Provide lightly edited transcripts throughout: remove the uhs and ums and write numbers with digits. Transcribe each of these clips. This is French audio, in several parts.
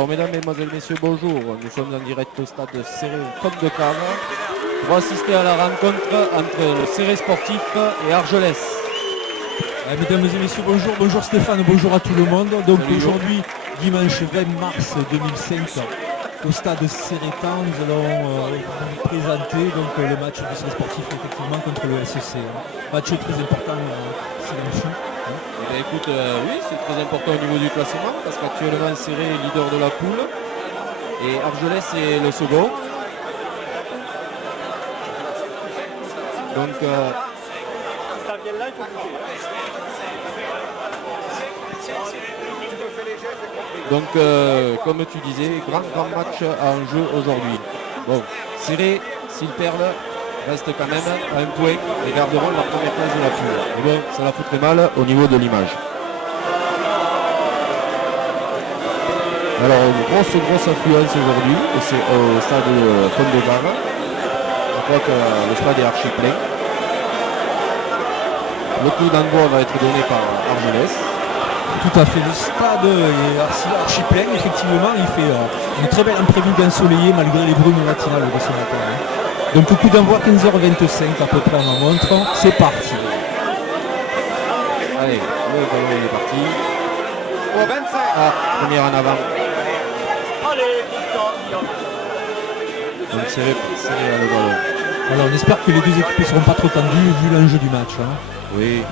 Alors, mesdames, mesdemoiselles, messieurs, bonjour. Nous sommes en direct au stade Céré Côte de Cave pour assister à la rencontre entre le Céré Sportif et Argelès. Mesdames et messieurs, bonjour, bonjour Stéphane, bonjour à tout le monde. Donc Salut, aujourd'hui, dimanche 20 mars 2005, au stade Cérétan, nous allons vous présenter donc, le match du Céré Sportif effectivement contre le SEC. Match très important, c'est Eh bien, écoute, oui, c'est très important au niveau du classement parce qu'actuellement Céré est leader de la poule et Argelès est le second. Donc, comme tu disais, grand match en jeu aujourd'hui. Bon, Céré, s'ils perdent, reste quand même à un point et garderont la première place de la poule. Mais bon, ça la foutrait mal au niveau de l'image. Alors, grosse affluence aujourd'hui au stade Côte de Cave. Je crois que le stade est archi plein. Le coup d'envoi va être donné par Argelès. Tout à fait, le stade est archi plein, effectivement, il fait une très belle après-midi ensoleillée malgré les brumes matinales de ce matin. Donc le coup d'envoi 15h25 à peu près à ma montre, c'est parti. Allez, le ballon est parti. Première en avant. Donc Céré a le ballon. Alors on espère que les deux équipes ne seront pas trop tendues vu l'enjeu du match. Oui.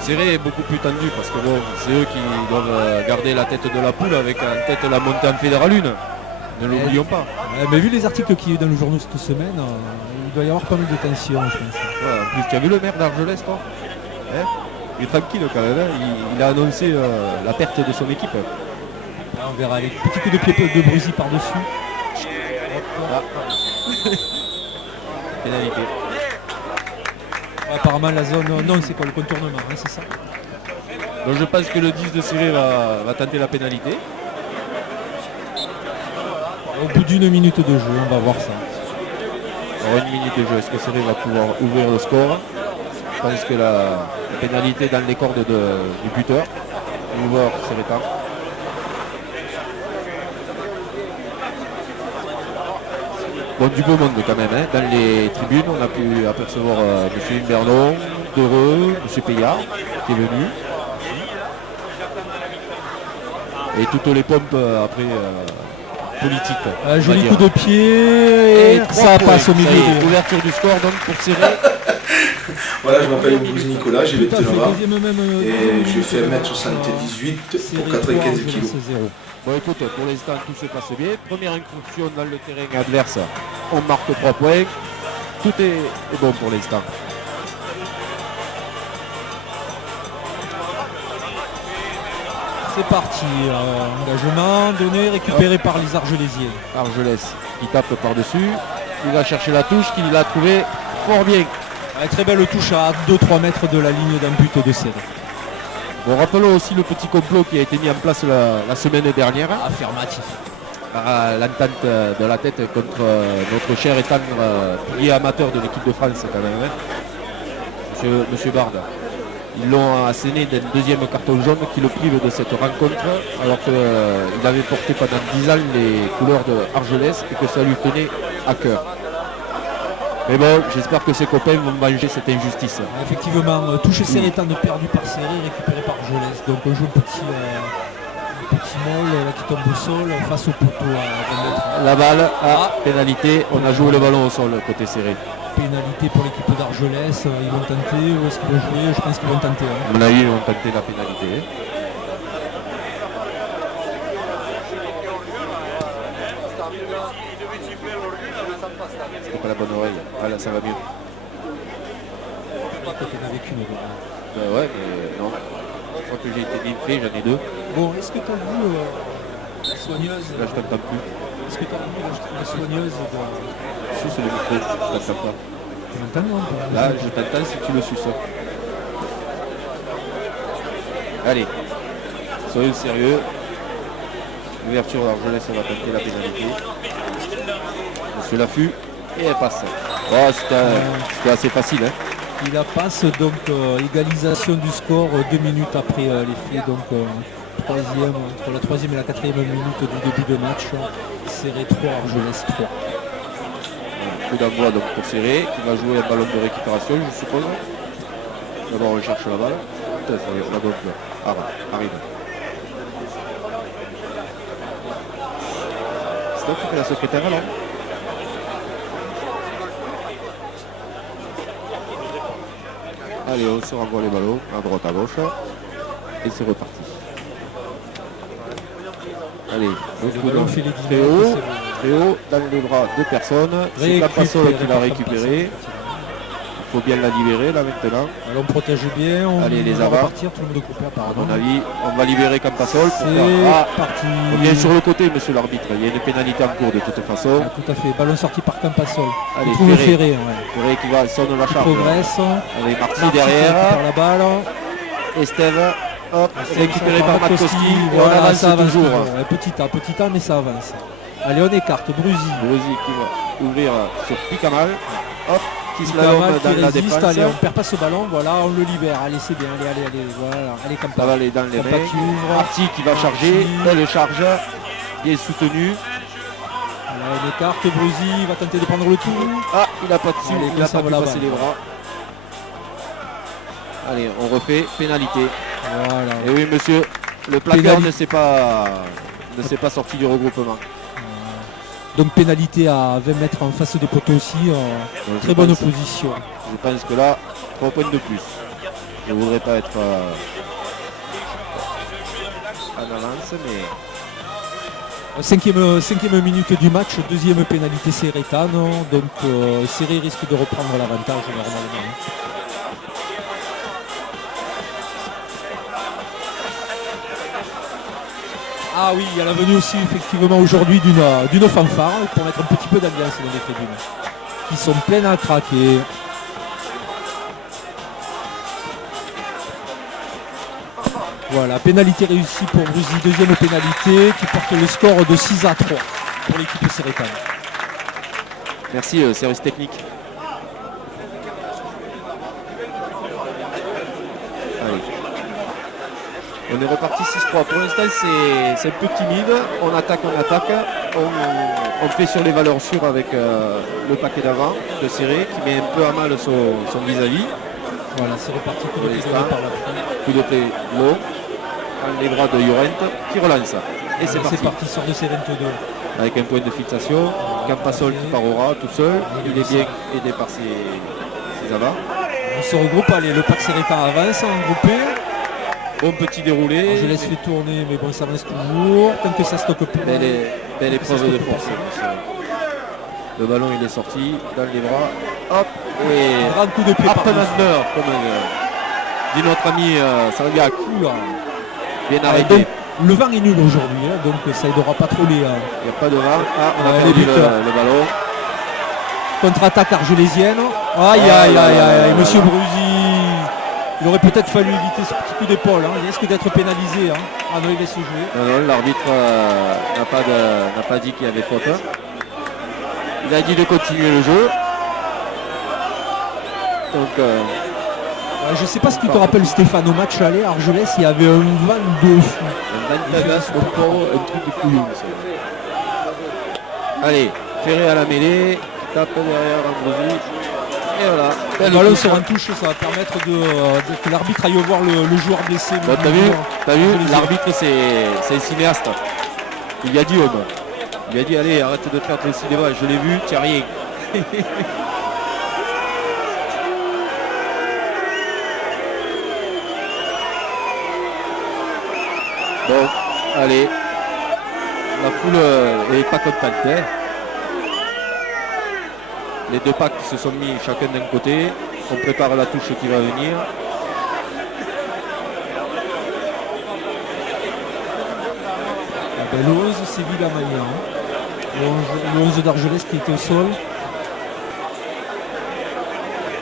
Céré est beaucoup plus tendu parce que bon, c'est eux qui doivent garder la tête de la poule avec en tête la montée en Fédéral 1. Ne l'oublions pas. Mais vu les articles qu'il y a eu dans le journal cette semaine, il doit y avoir pas mal de tension, je pense. Ouais, en plus, tu as vu le maire d'Argelès, toi hein? Il est tranquille quand même, hein, il a annoncé la perte de son équipe. Là, on verra les petits coups de pied de Bruzy par-dessus. Pénalité. Apparemment la zone, non c'est quoi le contournement, hein, c'est ça. Donc je pense que le 10 de Céré va tenter la pénalité. Au bout d'une minute de jeu, on va voir ça. Alors une minute de jeu, est-ce que Céré va pouvoir ouvrir le score? Je pense que la pénalité dans les cordes du buteur, du joueur Cérétan. Bon, du beau monde quand même, hein. Dans les tribunes, on a pu apercevoir M. Bernon, Dereux, M. Payard qui est venu. Et toutes les pompes après politiques. Joli coup de pied, et ça passe au milieu. Ouverture du score donc pour Céré. Voilà, je m'appelle Bruzy Nicolas, j'ai 21 ans et je fais 1m78 pour 95 kg. Bon écoute, pour l'instant tout se passe bien. Première incursion dans le terrain adverse, on marque 3 points. Tout est bon pour l'instant. C'est parti, engagement donné, récupéré par les Argelésiens. Argelès qui tape par-dessus, il va chercher la touche qu'il a trouvée fort bien. Très belle touche à 2-3 mètres de la ligne d'un but de Céré. Bon, rappelons aussi le petit complot qui a été mis en place la semaine dernière. Affirmatif. L'entente de la tête contre notre cher et tendre pilier amateur de l'équipe de France quand même. Hein. Monsieur Bard. Ils l'ont asséné d'un deuxième carton jaune qui le prive de cette rencontre alors qu'il avait porté pendant 10 ans les couleurs de Argelès et que ça lui tenait à cœur. Mais bon, j'espère que ses copains vont manger cette injustice. Effectivement, touché Cérétan perdu par Céré, récupéré par Argelès. Donc on joue petit molle qui tombe au sol face au poteau. La balle à pénalité, on a joué le ballon au sol côté Céré. Pénalité pour l'équipe d'Argelès, ils vont tenter, où est-ce qu'ils vont jouer? Je pense qu'ils vont tenter. À mon avis, ils vont tenter la pénalité. C'était pas la bonne oreille. Ah là, ça va mieux. Je crois que tu en avais qu'une. Ouais, mais non. Je crois que j'ai été bien fait, j'en ai 2. Bon, est-ce que tu as vu la soigneuse? Là, je t'entends plus. Est-ce que tu as vu la soigneuse de... Si, c'est le micro, je t'entends pas. Tu m'entends, non? Là, je t'entends si tu le suces. Allez, soyez sérieux. L'ouverture d'Argelès va tenter la pénalité. Monsieur Laffut, et elle passe. Oh, c'était assez facile. Hein. Il la passe, donc égalisation du score 2 minutes après les faits. Donc entre la 3e et la 4e minute du début de match. Serré 3, Argelès 3. Coup d'envoi donc pour Serré, qui va jouer un ballon de récupération, je suppose. D'abord on cherche la balle. La gonfle. Arrive. C'est toi qui fais la secrétaire alors? Allez, on se renvoie les ballons à droite, à gauche. Et c'est reparti. Allez, le ballon fait les très haut, dans les bras de personnes. C'est Campassol qui l'a récupéré. Il faut bien la libérer là maintenant. Alors on protège bien, on va repartir, tout le monde coupé apparemment. À mon avis, on va libérer Campassol pour parti. On vient sur le côté, monsieur l'arbitre. Il y a une pénalité en cours de toute façon. Tout à fait. Ballon sorti par Campassol. Allez, Ferré. Ferré qui va sonne la charge. Progresse. Allez, Marty derrière. Par la balle. Estève. Hop, récupéré par Matkowski. Voilà, on avance ça avance toujours. Petit à, mais ça avance. Allez, on écarte. Bruzy. Bruzy qui va ouvrir sur Picamal. Hop. Slalom dans la défense. Allez, on perd pas ce ballon, voilà, on le libère. Allez, c'est bien, allez, voilà. Allez, comme ça va aller dans les mains. Marty qui va charger, elle charge, bien soutenu. Voilà, on écarte, Bruzy va tenter de prendre le tour. Ah, il n'a pas dessus, il n'a pas pu passer les bras. Allez, on refait, pénalité. Voilà. Et oui, monsieur, le placard ne s'est pas sorti du regroupement. Donc pénalité à 20 mètres en face des poteaux aussi, très bonne position. Je pense que là, 3 points de plus. Je ne voudrais pas être en avance, mais... Cinquième minute du match, deuxième pénalité Serretano, donc Serré risque de reprendre l'avantage normalement. Ah oui, il y a la venue aussi effectivement aujourd'hui d'une fanfare pour mettre un petit peu d'ambiance dans les tribunes qui sont pleines à craquer. Voilà, pénalité réussie pour Bruzy, deuxième pénalité qui porte le score de 6-3 pour l'équipe Serretano. Merci, service technique. On est reparti 6-3. Pour l'instant, c'est un peu timide. On attaque. On fait sur les valeurs sûres avec le paquet d'avant de Serré qui met un peu à mal son vis-à-vis. Voilà, c'est reparti coup de pied par la fin. Coup de pied long. Dans les bras de Llorente qui relance. Et c'est parti. C'est parti sur de Serrente 2. Avec un point de fixation. Campassol qui part au ras tout seul. Il est bien aidé par ses avants. On se regroupe. Allez, le pack Serreta avance en groupé. Bon petit déroulé. Je laisse fait tourner, mais bon, ça reste toujours. Tant que ça stocke plus. Belle épreuve de force. Le ballon il est sorti dans les bras. Hop. Et grand coup de pied. Après Masner, comme dit notre ami Salviac. Bien arrêté. Donc, le vent est nul aujourd'hui, hein, donc ça aidera pas trop les. Il n'y a pas de vent. Ah, on a perdu le ballon. Contre-attaque argelésienne. Aïe, monsieur Bruzy. Il aurait peut-être fallu éviter ce petit coup d'épaule, hein. Il risque d'être pénalisé. Hein. Ah non, il laisse jouer. Non, l'arbitre n'a pas dit qu'il y avait faute. Il a dit de continuer le jeu. Donc, je ne sais pas ce qui te rappelle Stéphane au match aller à Argelès, il y avait un vent de fou. Un truc de couillon. Allez, Ferré à la mêlée, tape derrière Ambrosi. Et voilà. Le ballon sur un touche, ça va permettre que l'arbitre aille voir le joueur blessé. T'as vu, l'arbitre c'est un cinéaste. Il a dit il a dit allez arrête de faire le cinéma, je l'ai vu, tu n'as rien. Bon, allez. La foule n'est pas contente. Hein. Les deux packs se sont mis chacun d'un côté. On prépare la touche qui va venir. Le 11, c'est Villamagnan. Le 11 d'Argelès qui était au sol.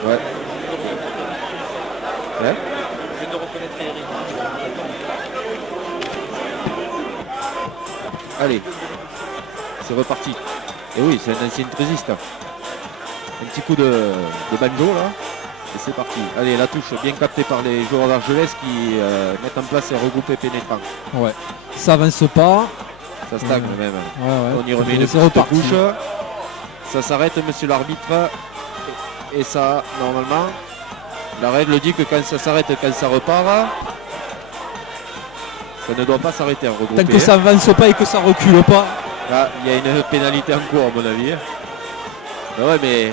Ouais. Allez, c'est reparti. Et oui, c'est un ancien trésiste. Un petit coup de banjo là. Et c'est parti. Allez, la touche bien captée par les joueurs d'Argelès qui mettent en place un regroupé pénétrant. Ouais. Ça avance pas. Ça stagne même. Ouais. On y remet une petite touche. Ça s'arrête, monsieur l'arbitre. Et ça, normalement, la règle dit que quand ça s'arrête, quand ça repart, ça ne doit pas s'arrêter en regroupé. Tant que ça avance pas et que ça recule pas. Là, il y a une pénalité en cours, à mon avis. Ben ouais, mais...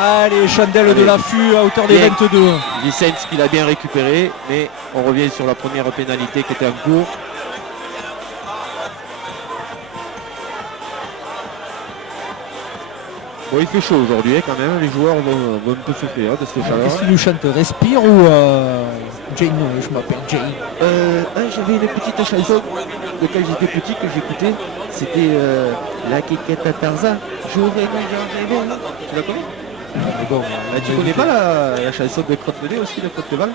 Allez, chandelle de l'affût à hauteur des 22. Vicence qui l'a bien récupéré, mais on revient sur la première pénalité qui était en cours. Bon, il fait chaud aujourd'hui quand même, les joueurs vont un peu souffrir de cette chaleur. Qu'est-ce qu'il nous chante? Respire ou Jane? Je m'appelle Jane. J'avais une petite chanson de quand j'étais petit que j'écoutais. C'était La Kékette à Tarzan. J'aurais déjà rêvé. Tu la connais? Bon, tu connais pas la chanson de Crotte-le-Nez aussi, de Crotte-le-Val?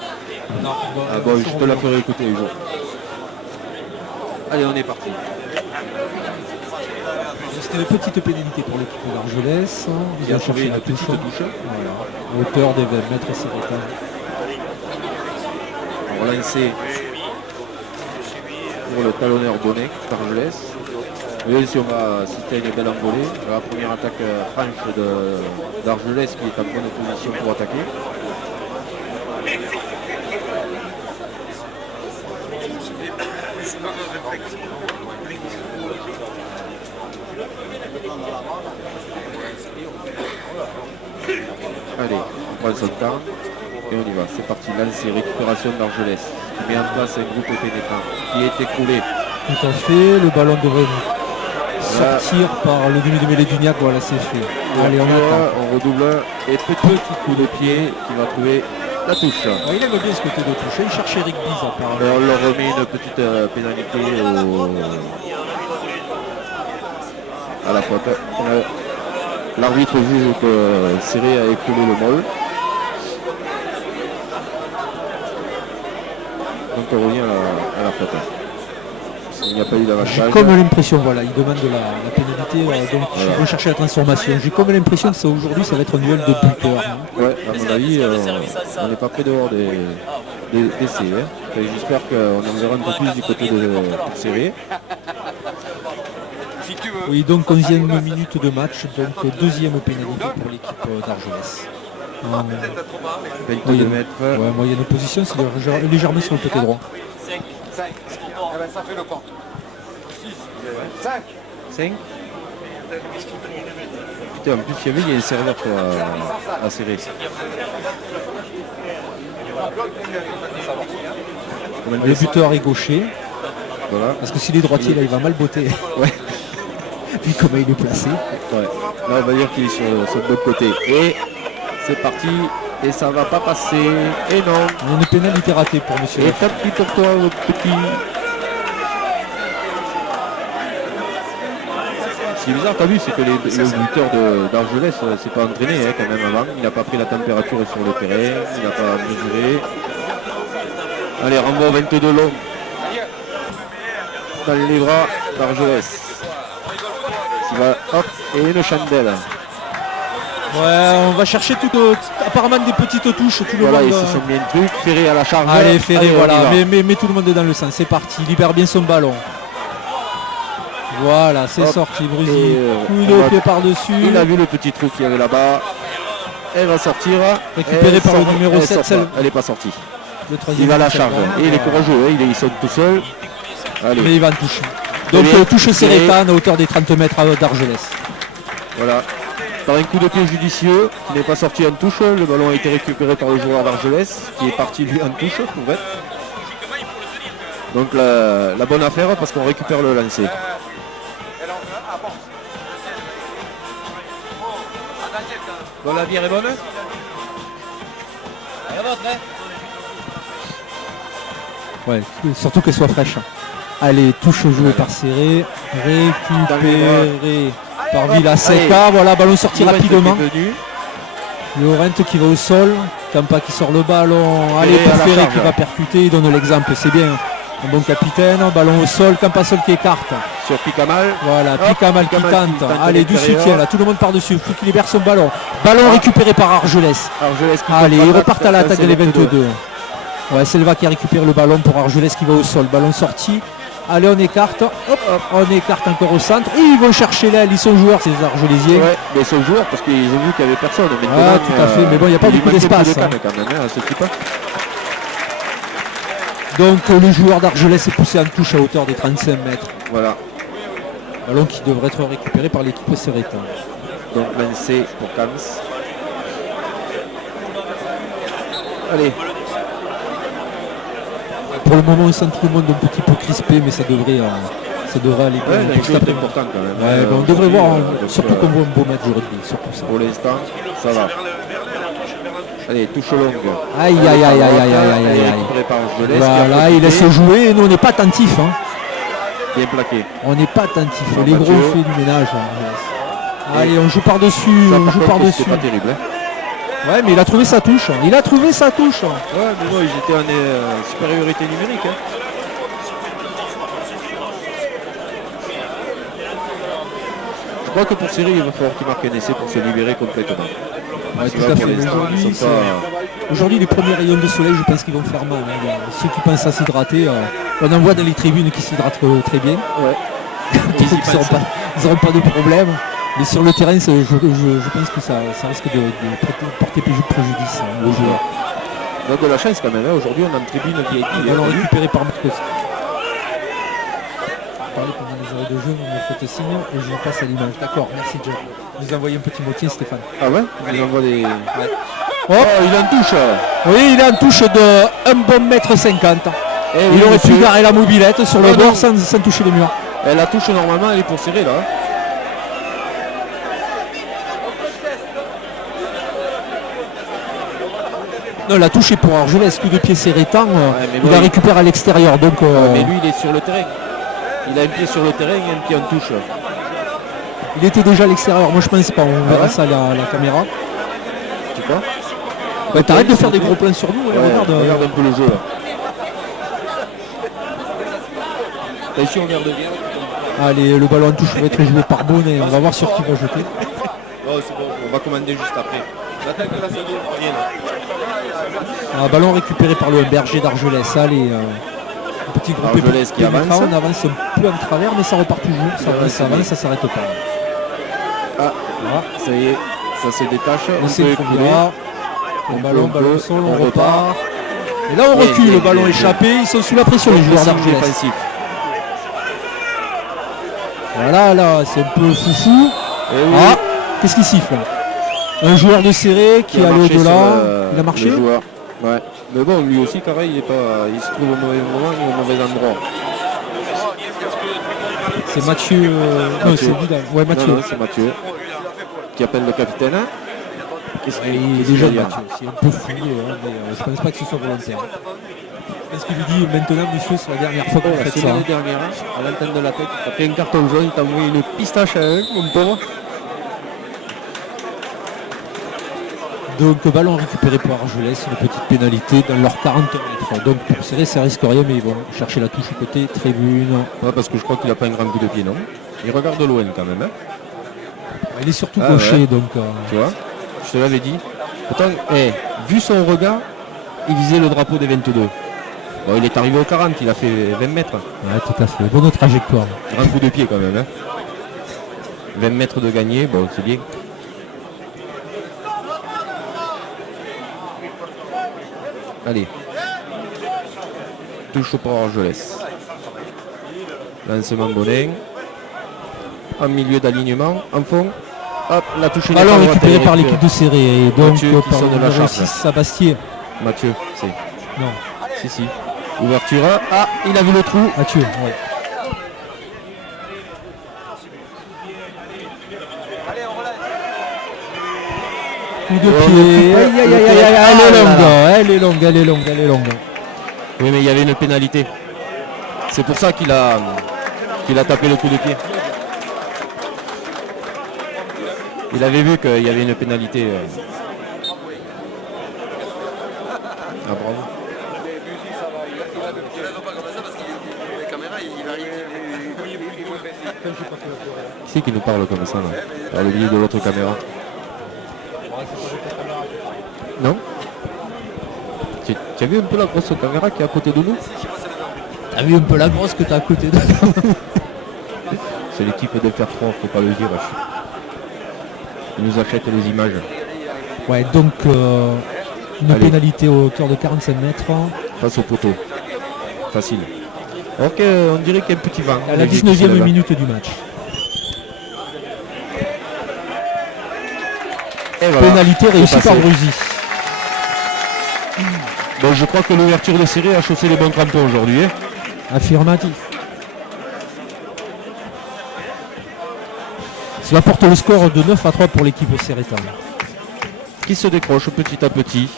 Non. Ah bon, je te la ferai écouter un jour. Allez, on est parti. C'était une petite pénalité pour l'équipe d'Argelès. Ils ont cherché une petite touche. Voilà. À hauteur des 20 mètres, c'est vrai. Relancé pour le talonneur Bonnet d'Argelès. Oui, si on va citer une belle envolée. La première attaque franche d'Argelès qui est en bonne position pour attaquer. Allez, on prend son temps et on y va. C'est parti, lancer, récupération d'Argelès. Qui met en place un groupe pénétrant qui est écroulé. Tout à fait, le ballon devrait sortir par le demi de mêlée d'Uniac, voilà, c'est fait. Allez, on attend. On redouble et petit coup de pied qui va trouver la touche. Ouais, il aime bien ce côté de touche, il cherche Eric Bize apparemment. On leur remet une petite pénalité à la faute. L'arbitre juge que Serré a écoulé le molle. Donc on revient à la faute. Il n'y a pas eu d'avantage. J'ai comme l'impression, voilà, il demande la pénalité, donc il va chercher la transformation. J'ai comme l'impression que aujourd'hui ça va être un duel de buteur. Ouais, à mon avis, on n'est pas près dehors d'essais. J'espère qu'on en verra un peu plus du côté de Serré. Oui, donc 11e minute de match, donc deuxième pénalité pour l'équipe d'Argelès. 22 mètres. Ouais, moyenne position, c'est légèrement sur le côté droit. 5. Putain, en plus il y a un serveur à serrer. Le buteur est gaucher. Voilà. Parce que s'il est droitier, là il va mal botter. Ouais. Vu comment il est placé. Ouais. Là on va dire qu'il est sur le bon côté. Et c'est parti. Et ça va pas passer. Et non. Une pénalité ratée pour monsieur. Et tant pis pour toi, le petit. Ce qui est bizarre, t'as vu, c'est que le buteur d'Argelès s'est pas entraîné quand même avant. Il n'a pas pris la température sur le terrain, il n'a pas mesuré. Allez, renvoi 22 long. Dans les bras d'Argelès. Qui va, hop, et une chandelle. Ouais, on va chercher apparemment des petites touches. Tout le voilà, monde. ils se sont mis un truc. Ferré à la charge. Allez, Ferré, voilà. Mais tout le monde est dans le sens. C'est parti. Il libère bien son ballon. Voilà, c'est sorti. Bruzy. Coup de pied par-dessus. Il a vu le petit trou qu'il y avait là-bas. Elle va sortir. Récupéré par le numéro 7. Elle n'est pas sortie. Il va à la charge. Et il est courageux. Ils sont tout seuls. Allez. Mais il va en toucher. Donc touche Sérétane à hauteur des 30 mètres d'Argelès. Voilà. Par un coup de pied judicieux qui n'est pas sorti en touche, le ballon a été récupéré par le joueur d'Argelès qui est parti lui en touche pour être. Donc la bonne affaire parce qu'on récupère le lancer. Bon, la bière est bonne. Ouais, surtout qu'elle soit fraîche. Allez, touche jouée par Serré, récupéré par Villaseca. Voilà, ballon sorti rapidement. Laurent qui va au sol, Campa qui sort le ballon. Allez, pour Ferré qui va percuter, il donne l'exemple, c'est bien. Un bon capitaine, ballon au sol, Campa seul qui écarte. sur Picamal. Voilà, Picamal qui tente. Allez, du l'extérieur. soutien là, tout le monde par-dessus. Il faut qu'il libère son ballon. Ballon récupéré par Argelès. Argelès qui Allez, ils contre-attaque, repartent à là, l'attaque c'est des les 22. Ouais, Selva qui récupère le ballon pour Argelès qui va au sol. Ballon sorti. Allez, on écarte. Hop, on écarte encore au centre. Et ils vont chercher l'aile. Ils sont joueurs, ces Argelésiens. Ouais, mais ce joueur parce qu'ils ont vu qu'il n'y avait personne. Ah, tout à fait. Mais bon, il n'y a pas beaucoup d'espace. Quand même, hein, à ce type. Donc le joueur d'Argelès est poussé en touche à hauteur des 35 mètres. Voilà. Ballon qui devrait être récupéré par l'équipe Serretan. Donc lancé pour Kams. Allez. Pour le moment, on sent tout le monde un petit peu crispé, mais ça devrait aller Ouais, bien. il y a un jeu important quand même. Ouais, on devrait voir, surtout qu'on qu'on voit un beau match de rugby, surtout ça. Pour l'instant, ça va. Allez, touche longue. Aïe, aïe, aïe, aïe, aïe, aïe, aïe, aïe. Voilà, il laisse jouer et nous on n'est pas attentifs. Hein. Bien plaqué. On n'est pas attentifs. Bon, les gros Mathieu. fait du ménage. Allez, on joue par-dessus, Ça, on par joue contre, par-dessus. c'est pas terrible. Hein. Ouais, mais il a trouvé sa touche. Il a trouvé sa touche. Ouais, mais non, ils étaient en supériorité numérique. Hein. Je crois que pour Syrie, il va falloir qu'il marque un essai pour se libérer complètement. Ouais, Parce tout que à là, fait. pour l'instant, ils Aujourd'hui, sont pas... Aujourd'hui, les premiers rayons de soleil, je pense qu'ils vont faire mal. Hein. Ceux qui pensent à s'hydrater, on en voit dans les tribunes qui s'hydratent très bien. Ouais. Donc, ils n'auront pas de problème. Mais sur le terrain, je pense que ça risque de porter préjudice aux joueurs. On a de la chance quand même. Hein. Aujourd'hui, on a une tribune VIP. Ballon récupéré par Marcos. Parler pendant les arrêts de jeu, vous me faites signe et je vous passe à l'image. D'accord, merci John. Vous envoyez un petit mot, tiens Stéphane. Ah ouais. Ils envoient des... Oh, il en touche. oui, il est en touche de 1 bon mètre 50. Eh Il oui, aurait monsieur. pu garer la mobilette sur le Non, bord non. sans toucher les murs. Et la touche normalement, elle est pour serrer là. Non, la touche est pour Argelès, coup de pied Serretan, mais il bon, la il- récupère à l'extérieur. Donc, Mais lui, il est sur le terrain. Il a un pied sur le terrain et un pied en touche. il était déjà à l'extérieur. Moi, je pense pas. On verra ouais ça à la caméra. Tu vois. Bah, t'arrêtes de faire des gros plans sur nous. Ouais, Regarde. un peu le jeu là. Attention, on vient de bien. Allez, le ballon en touche va être joué par Bonnet. On va voir sur qui va jeter. Oh, c'est bon, on va commander juste après. L'attaque de la salle rien là. Un ballon récupéré par le berger d'Argelès. Allez, un petit groupe Argelès qui avance. On avance un peu en travers, mais ça repart toujours. Ça avance, ça s'arrête pas. Ah, Voilà. ça y est, ça se détache. On C'est peut le écouler. ballon sol, on repart. Et là on Bien, recule, bien, le ballon bien, échappé, ils sont sous la pression les joueurs d'Argelès. défensif. Voilà, là c'est un peu foufou. Et oui, Ah, qu'est-ce qu'il siffle? Un joueur de serré qui a allait marché au-delà. sur, Il a marché. le joueur. Ouais. Mais bon, lui aussi, pareil, il se trouve au mauvais moment et au mauvais endroit. C'est Mathieu. Non, c'est Vidal. Ouais, Mathieu. Non, c'est Mathieu qui appelle le capitaine. Hein. Qu'est-ce Ouais, qu'il il est qu'est-ce déjà qu'il y a Mathieu. C'est un peu fouillé, hein, mais je pense pas que ce soit volontaire. Est-ce qu'il lui dit maintenant, monsieur, c'est la dernière fois que vous faites C'est ça? l'année dernière, à l'antenne de la tête, il t'a pris un carton jaune, il t'a envoyé une pistache à eux, mon pauvre. Donc ballon récupéré par Argelès, une petite pénalité dans leurs 40 mètres. Donc pour serrer, ça risque rien, mais ils vont chercher la touche côté tribune. Ouais, parce que je crois qu'il a pas un grand coup de pied, non. Il regarde de loin quand même. Hein. Il est surtout Ah, gaucher, ouais. donc Tu vois, je te l'avais dit. Pourtant, vu son regard, il visait le drapeau des 22. Bon, il est arrivé au 40, il a fait 20 mètres. ouais, tout à fait. Bonne trajectoire. Grand coup de pied quand même. Hein. 20 mètres de gagné, bon, c'est bien. Allez. Touche pour Argelès. Lancement Bonnet. En milieu d'alignement, en fond. Hop, la touche. Ballon récupéré par l'équipe de serré. Et donc Mathieu qui par sonne le la numéro charge. 6, Sabastier. Mathieu, c'est. Non, Si. Ouverture. Ah, il a vu le trou. Mathieu, ouais. Coup de pied. Aïe, aïe, aïe, aïe, aïe, elle est longue, elle est longue. Oui, mais il y avait une pénalité. C'est pour ça qu'il a tapé le coup de pied. Il avait vu qu'il y avait une pénalité. Ah, bravo. Qui c'est qui nous parle comme ça là, par le biais de l'autre caméra? Non? Tu as vu un peu la grosse caméra qui est à côté de nous? T'as vu un peu la grosse que t'as à côté de nous? C'est l'équipe de Fer 3, faut pas le dire. Ils nous achètent les images. Ouais, donc une pénalité au hauteur de 45 mètres. Face au poteau. Facile. Ok, on dirait qu'il y a un petit vent. À la 19e minute du match. Et voilà, pénalité réussie par Bruzy. Bon, je crois que l'ouverture de série a chaussé les bons crampons aujourd'hui. Hein. Affirmatif. Cela porte le score de 9-3 pour l'équipe Cérétan. Qui se décroche petit à petit.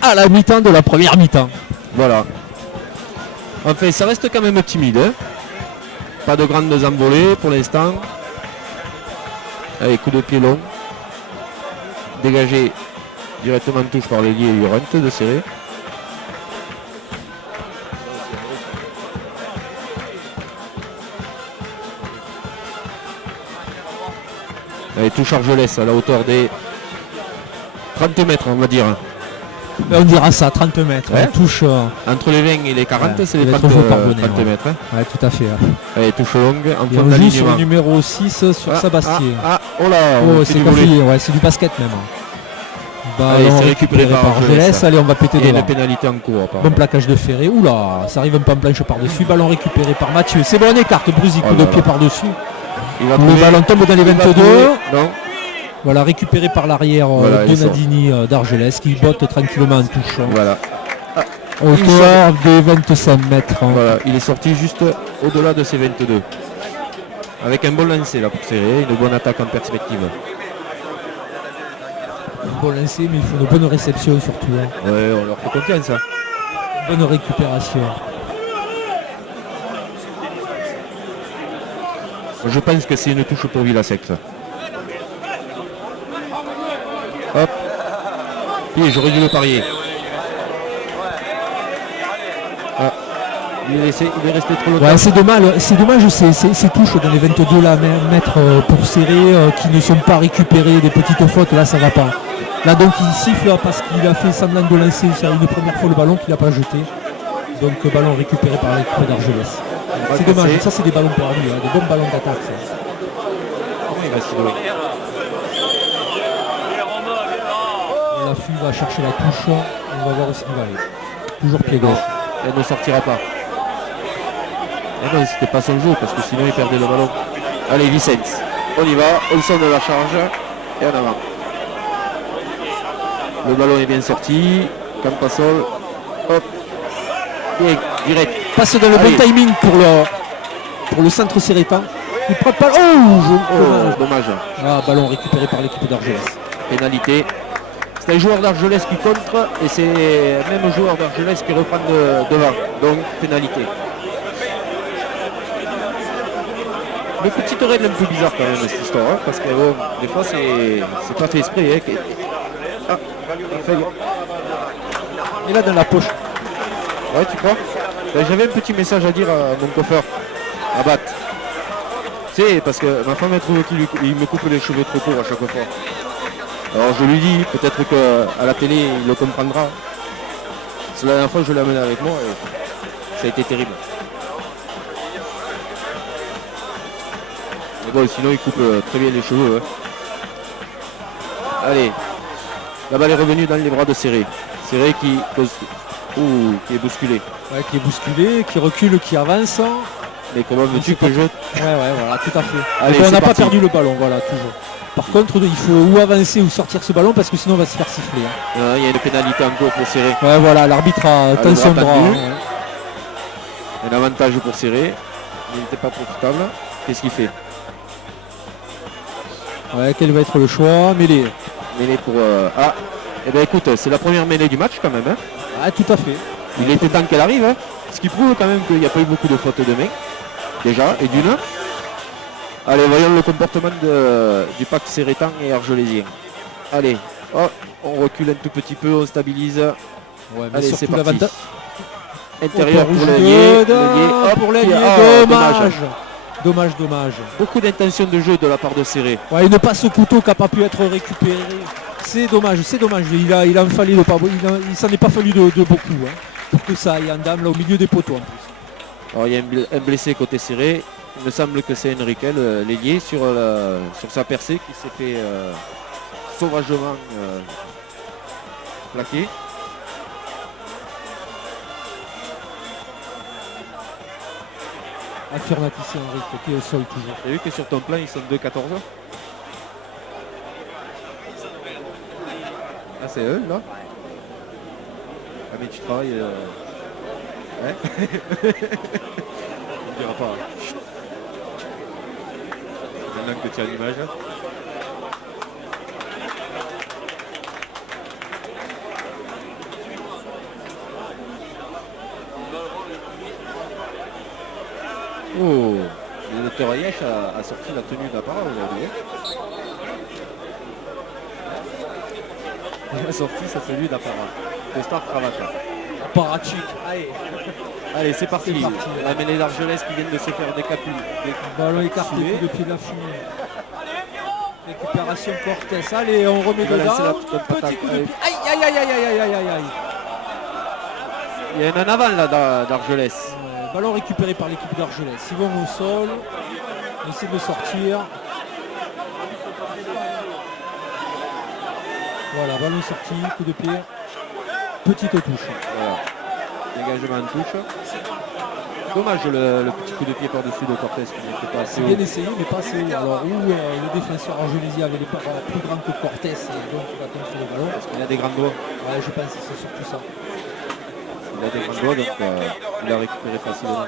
À la mi-temps de la première mi-temps. Voilà. Enfin, ça reste quand même timide. Hein. Pas de grandes envolées pour l'instant. Allez, coup de pied long. Dégagé directement touche par l'ailier Urent de serré. Allez, touche Argelès à la hauteur des 30 mètres, on va dire. On dira ça, 30 mètres. Ouais. Touche. Entre les 20 et les 40, ouais, c'est les 30 mètres. Hein. Ouais, tout à fait. Allez, touche longue, en et fond on joue sur d'alignement. le numéro 6 sur Sabastier. Oh là, c'est ouais, c'est du basket même. Allez, c'est récupéré par Argelès. Allez, on va péter devant. devant. Une pénalité en cours. Bon plaquage de Ferré. Oula, ça arrive un peu en planche par-dessus. Ballon récupéré par Mathieu. C'est bon, on écarte. Bruzy, coup de pied par-dessus. Le ballon tombe dans les 22. Non. Voilà, récupéré par l'arrière Donadini d'Argelès qui botte tranquillement en touche. Voilà. Hauteur des 25 mètres. Voilà, il est sorti juste au-delà de ses 22. Avec un bon lancer là pour serrer, une bonne attaque en perspective. Un bon lancer, mais il faut une bonne réception surtout. Hein. Ouais, on leur fait confiance ça. Une bonne récupération. Je pense que c'est une touche pour Villasec. Hop. Et j'aurais dû le parier. Ah. Il est resté trop longtemps. Ouais, c'est dommage ces touches dans les 22 là, mètres pour serrer qui ne sont pas récupérées, des petites fautes, là ça va pas. Là donc il siffle parce qu'il a fait semblant de lancer une première fois le ballon qu'il n'a pas jeté. Donc ballon récupéré par l'équipe d'Argelès. C'est dommage, ça c'est des ballons pour lui, hein, des bons ballons d'attaque. L'affût va chercher la touche, on va voir où il va aller. Toujours pied gauche. Elle ne sortira pas. Et non, c'était pas son jeu parce que sinon il perdait le ballon. Allez Vicente, on y va, on sort de la charge et en avant. Le ballon est bien sorti, Campasol, hop, et direct. Passe dans le bon timing pour le centre Cérétan. Il prend pas. Dommage. Ah, ballon récupéré par l'équipe d'Argelès. Pénalité. C'est un joueur d'Argelès qui contre et c'est le même joueur d'Argelès qui reprend devant. Donc pénalité. Une petite règle un peu bizarre quand même cette histoire, hein, parce que bon, des fois c'est pas fait exprès. Hein, Ah, il est dans la poche. Ouais, tu crois? Ben, j'avais un petit message à dire à mon coiffeur, à Bat. C'est parce que ma femme elle trouve qu'il me coupe les cheveux trop courts à chaque fois. Alors je lui dis, peut-être qu'à la télé il le comprendra. C'est la dernière fois que je l'ai amené avec moi et ça a été terrible. Mais bon, sinon il coupe très bien les cheveux. Hein. Allez, la balle est revenue dans les bras de Serré. Serré qui est bousculé. Ouais, qui est bousculé, qui recule, qui avance. Mais comment veux-tu que je... Ouais, voilà, tout à fait. Allez, on n'a pas perdu le ballon, voilà, toujours. Par contre, il faut ou avancer ou sortir ce ballon parce que sinon on va se faire siffler. Hein. Il y a une pénalité en cours pour Serré. Ouais, voilà, l'arbitre a tendu son bras. Hein. Un avantage pour Serré. Il n'était pas profitable. Qu'est-ce qu'il fait? Ouais, quel va être le choix? Mêlée. Mêlée pour... Ah, eh bien écoute, c'est la première mêlée du match quand même. Hein. Ah, tout à fait. Il était temps qu'elle arrive. Hein. Ce qui prouve quand même qu'il n'y a pas eu beaucoup de fautes de main. Déjà, et d'une. Allez, voyons le comportement du pacte Cérétan et Argelésien. Allez, oh, on recule un tout petit peu, on stabilise. Ouais, allez, c'est parti. Intérieur Intérieur pour l'ailier. Pour l'ailier, dommage. Dommage, dommage. Beaucoup d'intention de jeu de la part de Serré. Ouais, une passe au couteau qui n'a pas pu être récupérée. C'est dommage, c'est dommage. Il en fallait de pas, il s'en est pas fallu de beaucoup hein, pour que ça aille en dame là au milieu des poteaux en plus. Alors il y a un blessé côté Serré. Il me semble que c'est Enrique, l'ailier, sur sa percée qui s'est fait sauvagement plaquer. Affirmatif Enrique qui est au sol toujours. Tu as vu que sur ton plan ils sont 2-14. Ah c'est eux là. Ah mais tu travailles. Ouais. On ne dira pas. Maintenant que tu as l'image. Oh, le docteur Ayesh a sorti la tenue d'apparat aujourd'hui. Il a sorti sa tenue d'apparat. Le star cravate. Apparatchik. Allez. Allez, c'est parti. La mêlée d'Argelès qui viennent de se faire décapuler. Ballon écarté, coup de pied de la fumée. Récupération Cortés. Allez, on remet dedans. Petit coup de pied. Aïe, aïe, aïe, aïe, aïe, aïe, aïe, aïe. Il y a un en avant là d'Argelès. Ballon récupéré par l'équipe d'Argelès. Ils vont au sol. On essaie de sortir. Voilà, ballon sorti, coup de pied. Petite touche. Voilà. Dégagement en touche. Dommage le petit coup de pied par-dessus de Cortés qui n'était pas assez haut. Bien essayé, mais pas assez haut. Alors où le défenseur argelésien avait des pas plus grands que Cortés, donc il va tomber le ballon. Parce qu'il a des grands doigts. Ouais, je pense que c'est surtout ça. Il a des grands doigts, donc il a récupéré facilement.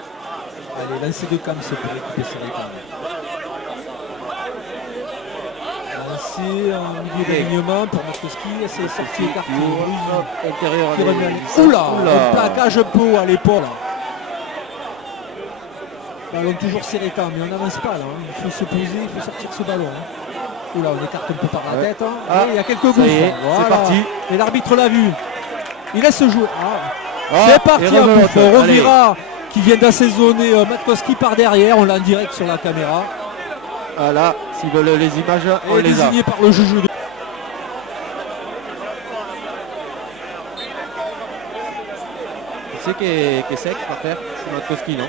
Allez, lancer de Camps pour récupérer ses réclames. Lancer en milieu d'alignement pour Matkowski, c'est sorti écarté. Intérieur. Oula, un plaquage un peu à l'épaule. Ballon toujours serré quand mais on n'avance pas là. Hein. Il faut se poser, il faut sortir ce ballon. Hein. Oula, on écarte un peu par la tête. Hein. Ah, il y a quelques gouttes. Voilà. C'est parti. Et l'arbitre l'a vu. Il laisse jouer. C'est parti. On Rovira qui vient d'assaisonner Matkowski par derrière. On l'a en direct sur la caméra. Voilà, s'ils veulent les images, on les a. Désigné par le juge. C'est qui est sec par terre, c'est Matkowski, non?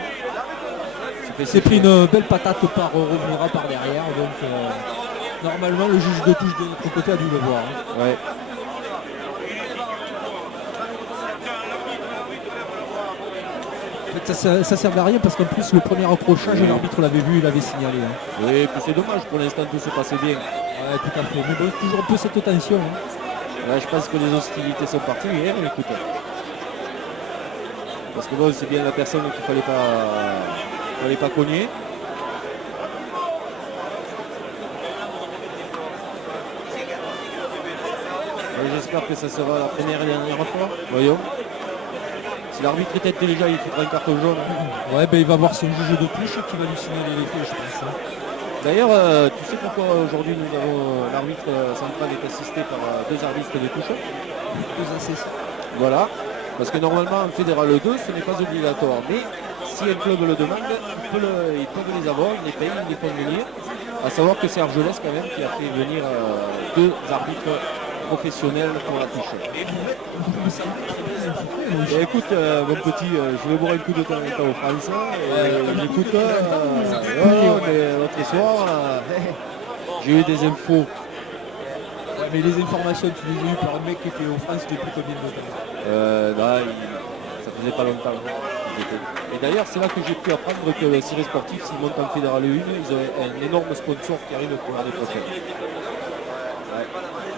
C'est pris une belle patate par Rovira par derrière, donc normalement le juge de touche de notre côté a dû le voir. Hein. Ouais. En fait, ça sert à rien parce qu'en plus le premier accrochage, l'arbitre l'avait vu, il l'avait signalé. Hein. Oui, et puis c'est dommage, pour l'instant tout s'est passé bien. Ouais, tout à fait, mais bon, toujours un peu cette tension. Hein. Là, je pense que les hostilités sont parties hier, écoute. Parce que bon, c'est bien la personne qu'il ne fallait pas cogner. J'espère que ça sera la première et dernière fois. Voyons. Si l'arbitre est intelligent, il faudra une carte jaune. Ouais, ben il va voir son juge de touche qui va lui signaler les faits, je pense. Hein. D'ailleurs, tu sais pourquoi aujourd'hui nous avons l'arbitre central est assisté par deux arbitres de touche. Deux assesseurs. Voilà. Parce que normalement en fédéral 2, ce n'est pas obligatoire. Mais si un club le demande, ils peuvent les avoir, ils les payent, ils les font venir. À savoir que c'est Argelès quand même qui a fait venir deux arbitres professionnels pour la touche. Et écoute mon petit, je vais boire un coup de temps en temps au France. J'écoute l'autre soir, j'ai eu des infos. Ouais, mais les informations, tu les as eues par un mec qui était au France depuis combien de temps Là, ça faisait pas longtemps. Et d'ailleurs, c'est là que j'ai pu apprendre que le ciré sportif, s'ils montent en fédéral 1, ils ont un énorme sponsor qui arrive pour l'année prochaine. Ouais.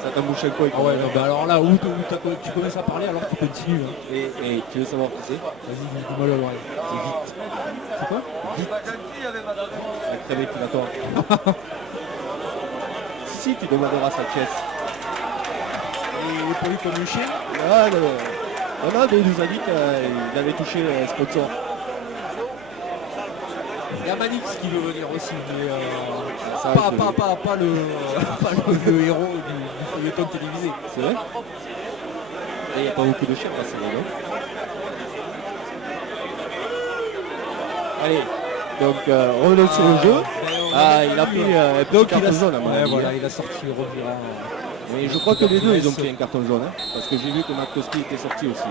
Ça t'embouche un peu. Ah ouais, non, bah alors là, où tu commences à parler, alors tu continues. Hein. Et tu veux savoir qui c'est? Vas-y, dis-moi à l'oreille. C'est vite. C'est quoi? Vite. La crevée qui l'attend. Si, tu demanderas sa pièce. Il est poli comme un chien. Ah, non, il nous a dit qu'il avait touché le sponsor. Il y a Manix qui veut venir aussi, mais pas le héros du feuilleton télévisé. C'est vrai? Il n'y a pas beaucoup de chiens, c'est vrai, non? Allez, Donc revenons sur le jeu. Il a pris un petit carton jaune à mon avis. Voilà, il a sorti le revirant. Mais je crois que les deux ils ont pris un carton jaune. Parce que j'ai vu que Markowski était sorti aussi.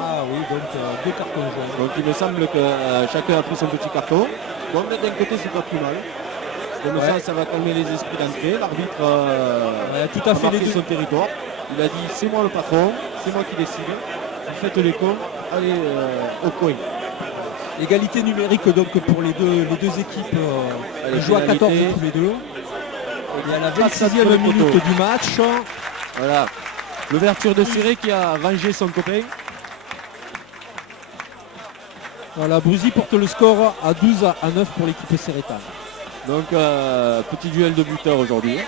Ah oui, donc 2 cartons jaunes. Donc il me semble que chacun a pris son petit carton. Donc d'un côté c'est pas plus mal. Comme ça va calmer les esprits d'entrée. L'arbitre tout à fait marqué son territoire. Il a dit c'est moi le patron, c'est moi qui décide. Vous faites les cons, allez au coin. Égalité numérique donc pour les deux équipes. Ils jouent à 14 tous les deux. Il y a la 26e minute du match. Voilà. L'ouverture de Serré qui a vengé son copain. Voilà, Bruzy porte le score à 12-9 pour l'équipe sérétane. Donc petit duel de buteurs aujourd'hui.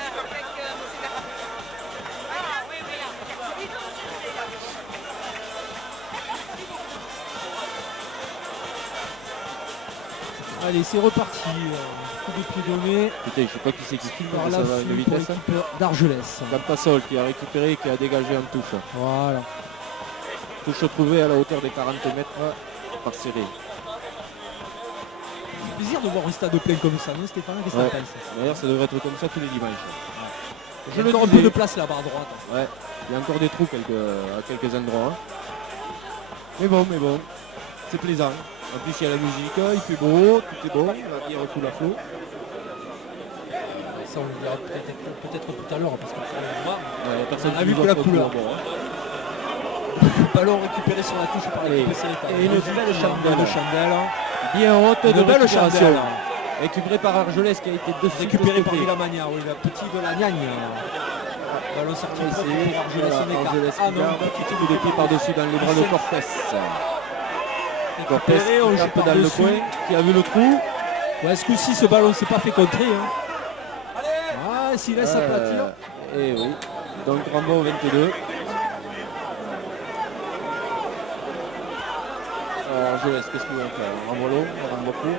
Allez, c'est reparti. Coup de pied donné. Putain, je sais pas qui c'est qui filme, Par ça la va à une vitesse. d'Argelès. Campasol qui a récupéré, qui a dégagé en touche. Voilà. Touche retrouvée à la hauteur des 40 mètres par Serré. C'est plaisir de voir un stade plein comme ça, non Stéphane? Qu'est-ce que tu penses? D'ailleurs, ça devrait être comme ça tous les dimanches. J'ai encore un peu de place là-bas à droite. Ouais, il y a encore des trous à quelques endroits. Mais bon, c'est plaisant. En plus, il y a la musique, il fait beau, tout est bon, la bière coule à flot. Ça, on le dira peut-être tout à l'heure, parce que personne a vu que la couleur. Ballon récupéré sur la touche par l'équipe sérétane. Et une belle chandelle. Bien haute, de belle chandelle. Récupérée par Argelès qui a été récupéré par Villamagna, oui, la petite de la Gnagne. Ballon sorti ici, Argelès en écart. Petit coup de pied par-dessus dans les bras de Cortés. Cortés on tape dans le coin, qui a vu le trou. Ouais, ce coup-ci, ce ballon s'est pas fait contrer. S'il laisse aplatir. Et oui, donc Rambo 22. Argelès, qu'est-ce qu'il va faire? Rambo long, Rambo court.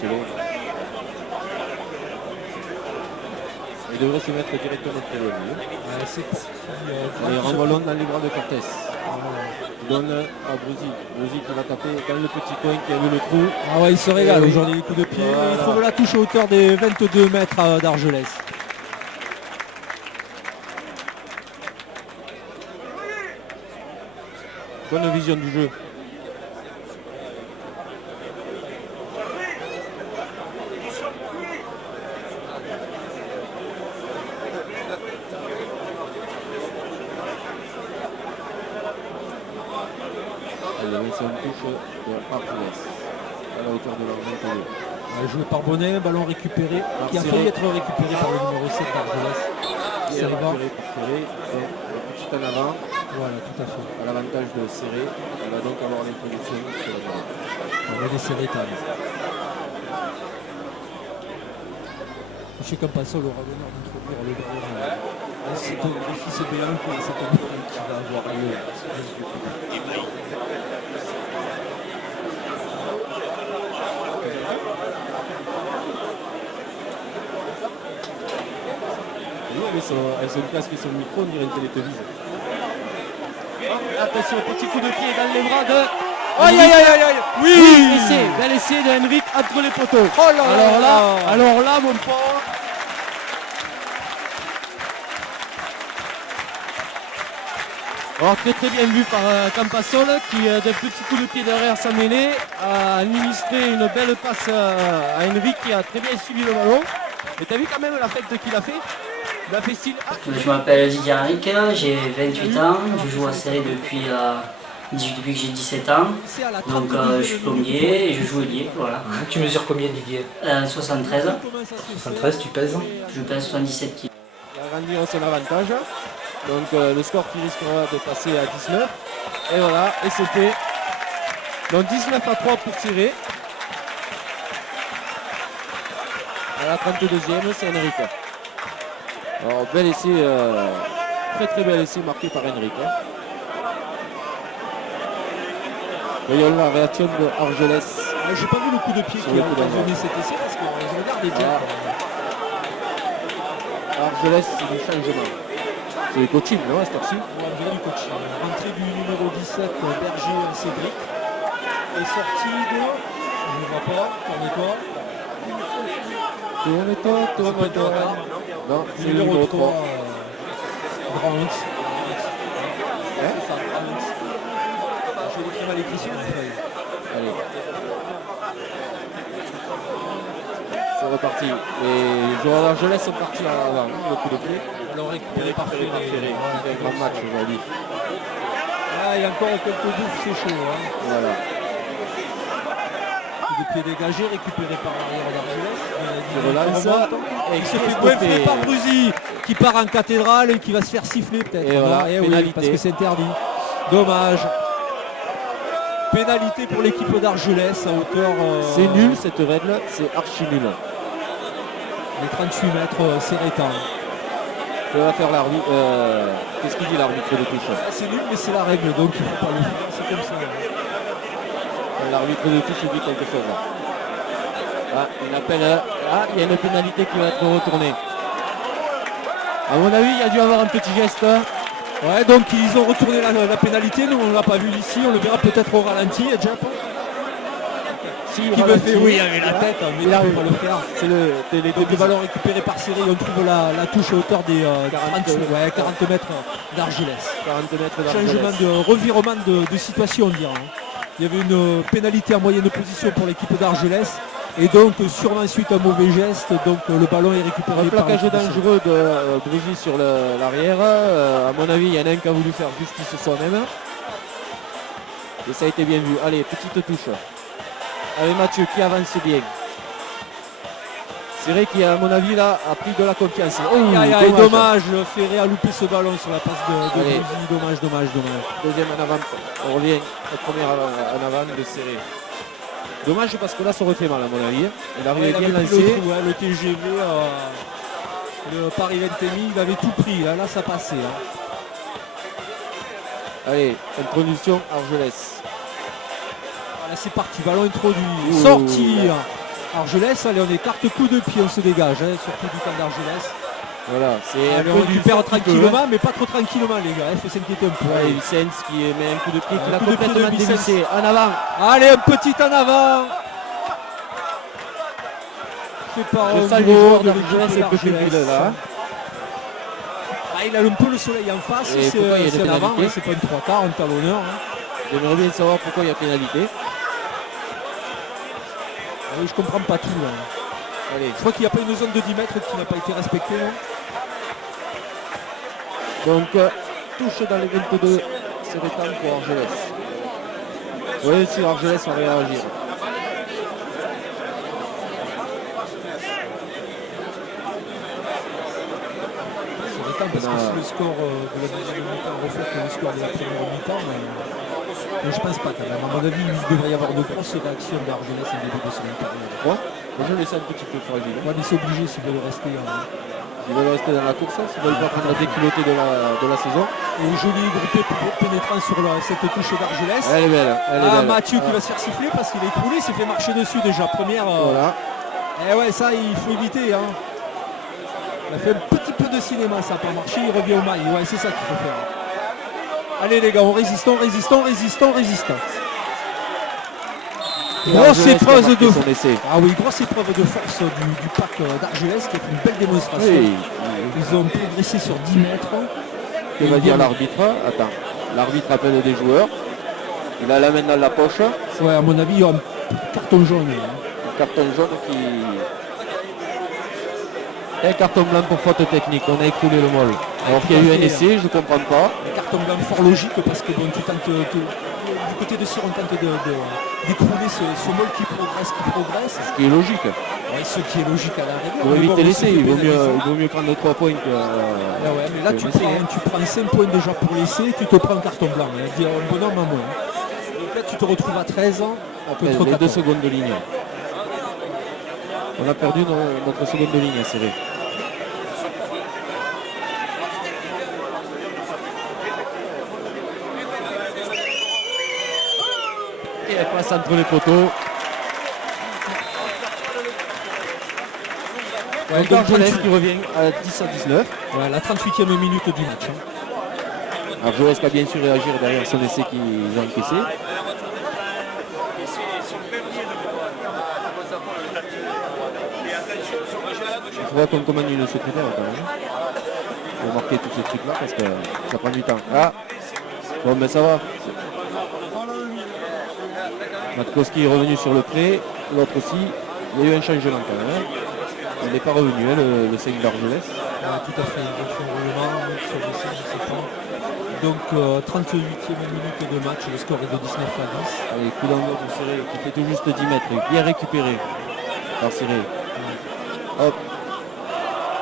C'est long. Il devrait se mettre directement très loin. Il renvoie long dans les bras de Cortés. Il donne à Bruzy qui va taper dans le petit coin qui a vu le trou. Ah ouais, il se régale aujourd'hui, les coups de pied. Voilà. Il faut la touche à hauteur des 22 mètres d'Argelès. Bonne vision du jeu. C'est une touche de Argelès à la hauteur de leur 22. Joué par Bonnet, ballon récupéré, qui a failli être récupéré par le numéro 7 d'Argelès. Il est récupéré par Serré, petit en avant. Voilà, tout à fait. À l'avantage de Serré, il va donc avoir l'introduction sur la droite. On va laisser l'étale. M. Campasol aura l'honneur d'introduire le ballon. C'est le fils Bélan qui va avoir lieu. Elles sont casque et son micro, on dirait une télévise. Attention, petit coup de pied dans les bras de... Aïe. Oui, bel essai de Henrik entre les poteaux. Oh là alors là, mon pauvre. Alors très bien vu par Campasol qui d'un petit coup de pied derrière sa mêlée a administré une belle passe à Henrik qui a très bien suivi le ballon. Et t'as vu quand même la fête qu'il a fait? Je m'appelle Didier Henrik, j'ai 28 ans, je joue à Serré depuis que j'ai 17 ans. Donc je suis plombier et je joue ailier, voilà. Tu mesures combien, Didier? 73. 73, tu pèses? Je pèse 77 kg. Il a rendu son avantage. Donc le score qui risquera de passer à 19. Et voilà, et c'était donc 19-3 pour Serré. À la 32e, c'est Henrik. Alors bel essai, très bel essai marqué par Henrik. Voyons la réaction de Argelès. J'ai pas vu le coup de pied Sur qui le a coup d'envoi. occasionné cet essai parce que je regarde les déjà. Argelès, c'est du changement. C'est le coaching, non, à cette heure-ci? On dirait du coaching. Entrée du numéro 17, Berger Cédric. Et sortie de. Je ne vois pas, tournez-toi. Tourne-toi. Non, c'est le Numéro numéro 3, 3. Grant. Hein? C'est ça, Grant. Je l'écris mal écrit sur la feuille. Allez. C'est reparti. Les joueurs d'Argelès sont partis avant, le coup de pied. Alors récupéré par Ferré. C'est un grand match aujourd'hui. Ah, il y a encore quelques bouffes, c'est chaud. Hein. Voilà. Coup de pied dégagé, récupéré par l'arrière d'Argelès. Il relance. Et il se fait bouffer par Bruzy, qui part en cathédrale et qui va se faire siffler peut-être. Et voilà, oui, pénalité. parce que c'est interdit. Dommage. Pénalité pour l'équipe d'Argelès à hauteur. C'est nul cette règle, c'est archi nul. Les 38 mètres, c'est rétant. Que va faire l'arbitre qu'est-ce qu'il dit l'arbitre de touche? C'est nul, mais c'est la règle, donc il ne faut pas le faire. C'est comme ça. L'arbitre de touche dit quelque chose là. Ah, il appelle. Ah, il y a une pénalité qui va être retournée. À mon avis, il y a dû avoir un petit geste. Ouais, donc ils ont retourné la pénalité. Nous, on ne l'a pas vu ici. On le verra peut-être au ralenti. Il y a déjà pas. Si, Qui me fait oui avec la tête, mais il Il a ne eu. peut pas le faire. C'est les deux Donc le ballon récupéré par Cyril, on trouve la touche à hauteur des 40 mètres d'Argelès. 40 mètres d'Argelès. Changement de revirement de situation, on dirait. Il y avait une pénalité en moyenne position pour l'équipe d'Argelès. Et donc sûrement suite à un mauvais geste, donc le ballon est récupéré Un par plaquage l'équipe. dangereux de Brigy sur l'arrière. À mon avis, il y en a un qui a voulu faire justice soi-même. Et ça a été bien vu. Allez, petite touche. Allez Mathieu qui avance bien. C'est vrai qui à mon avis là a pris de la confiance. Oh, Dommage, Ferré a loupé ce ballon sur la passe de Allez. Bruzy. Dommage. Deuxième en avant. On revient. La première en avant de serré. Dommage parce que là ça aurait fait mal à mon avis. Il arrivait bien avait pris lancé. le trou, le TGV, le Paris 21, il avait tout pris. Là ça passait. Allez, introduction Argelès. Là c'est parti, ballon introduit, Ouh. sorti Argelès, allez on écarte coup de pied, on se dégage, surtout du camp d'Argelès. Voilà, c'est un Allez, peu on récupère du petit peu, tranquillement, mais pas trop tranquillement les gars, il faut s'inquiéter un peu. Ouais, Vicens qui met un coup de pied Un qui l'a coup de pied de complètement Vicens. dévissé. En avant. Allez, un petit en avant. Fait par Je un sens les gros joueurs de d'Argelès l'équipe un peu d'Argelès. fébrile là. Il a un peu le soleil en face, Et c'est pourquoi il y a des en avant, pénalités c'est pas une 3 quarts, un talonneur. J'aimerais bien savoir pourquoi il y a pénalité. Oui, je comprends pas tout. Allez, Je crois qu'il n'y a pas une zone de 10 mètres qui n'a pas été respectée. donc touche dans les 22. C'est rétable pour Argelès. Oui, si Argelès va réagir. Parce que si le score de la deuxième mi-temps reflète le score de la première mi-temps, mais je pense pas quand même. À mon avis, il devrait y avoir de grosses réactions d'Argelès en début de semaine période. Moi je laisse un petit peu fragile. Ouais, mais c'est obligé s'ils veulent rester. Ils veulent rester dans la course, s'ils veulent pas prendre la déculottée de la saison. Et joli groupé pénétrant sur cette touche d'Argelès. Elle est belle, elle est belle. Mathieu qui va se faire siffler parce qu'il est écroulé, il s'est fait marcher dessus déjà. Première. Voilà. Et ouais, ça il faut éviter. Il a fait un petit peu de cinéma, ça n'a pas marché, il revient au mail. Ouais, c'est ça qu'il faut faire. Allez les gars, on résiste. Grosse épreuve de son essai. grosse épreuve de force du pack d'Argelès qui a fait une belle démonstration. Oui. Ils ont progressé sur 10 mètres. Que va dire l'arbitre? Attends, l'arbitre appelle des joueurs. Il a la main dans la poche. Ouais, à mon avis, il y a un carton jaune. Un carton jaune qui... Un carton blanc pour faute technique. On a écroulé le molle. Alors qu'il y a eu un essai, je ne comprends pas. Un carton blanc fort logique parce que bon, tu tentes du côté de Cyr, on tente d'écrouler ce molle qui progresse. Ce qui est logique. Ouais, ce qui est logique à la règle. Pour Mais éviter bon, l'essai, on il se fait vaut mieux prendre 3 points que... Ah ouais, mais là que tu l'essai. prends 5 points déjà pour l'essai, tu te prends un carton blanc. Il y a un bonhomme à moins. Donc là tu te retrouves à 13 ans. Après, contre les 2 14. secondes de ligne. On a perdu notre seconde de ligne, c'est vrai. Et elle passe entre les poteaux. Ouais, Donc donc Argelès 38. qui revient à 10-19. Ouais, la 38e minute du match. Argelès qui a bien su réagir derrière son essai qu'ils ont encaissé. Il faudra qu'on commande une secrétaire quand même. Pour marquer tous ces trucs là parce que ça prend du temps. Ah bon mais ça va. Matkowski est revenu sur le pré, l'autre aussi. Il y a eu un changement quand même. Il n'est pas revenu, hein, le 5 d'Argelès. Tout à fait, donc son roulement sur le 5, je sais pas. Donc 38e minute de match, le score est de 19 à 10. Allez, coup d'envoi pour Serré qui fait tout juste 10 mètres. Bien récupéré par Serré. Hop.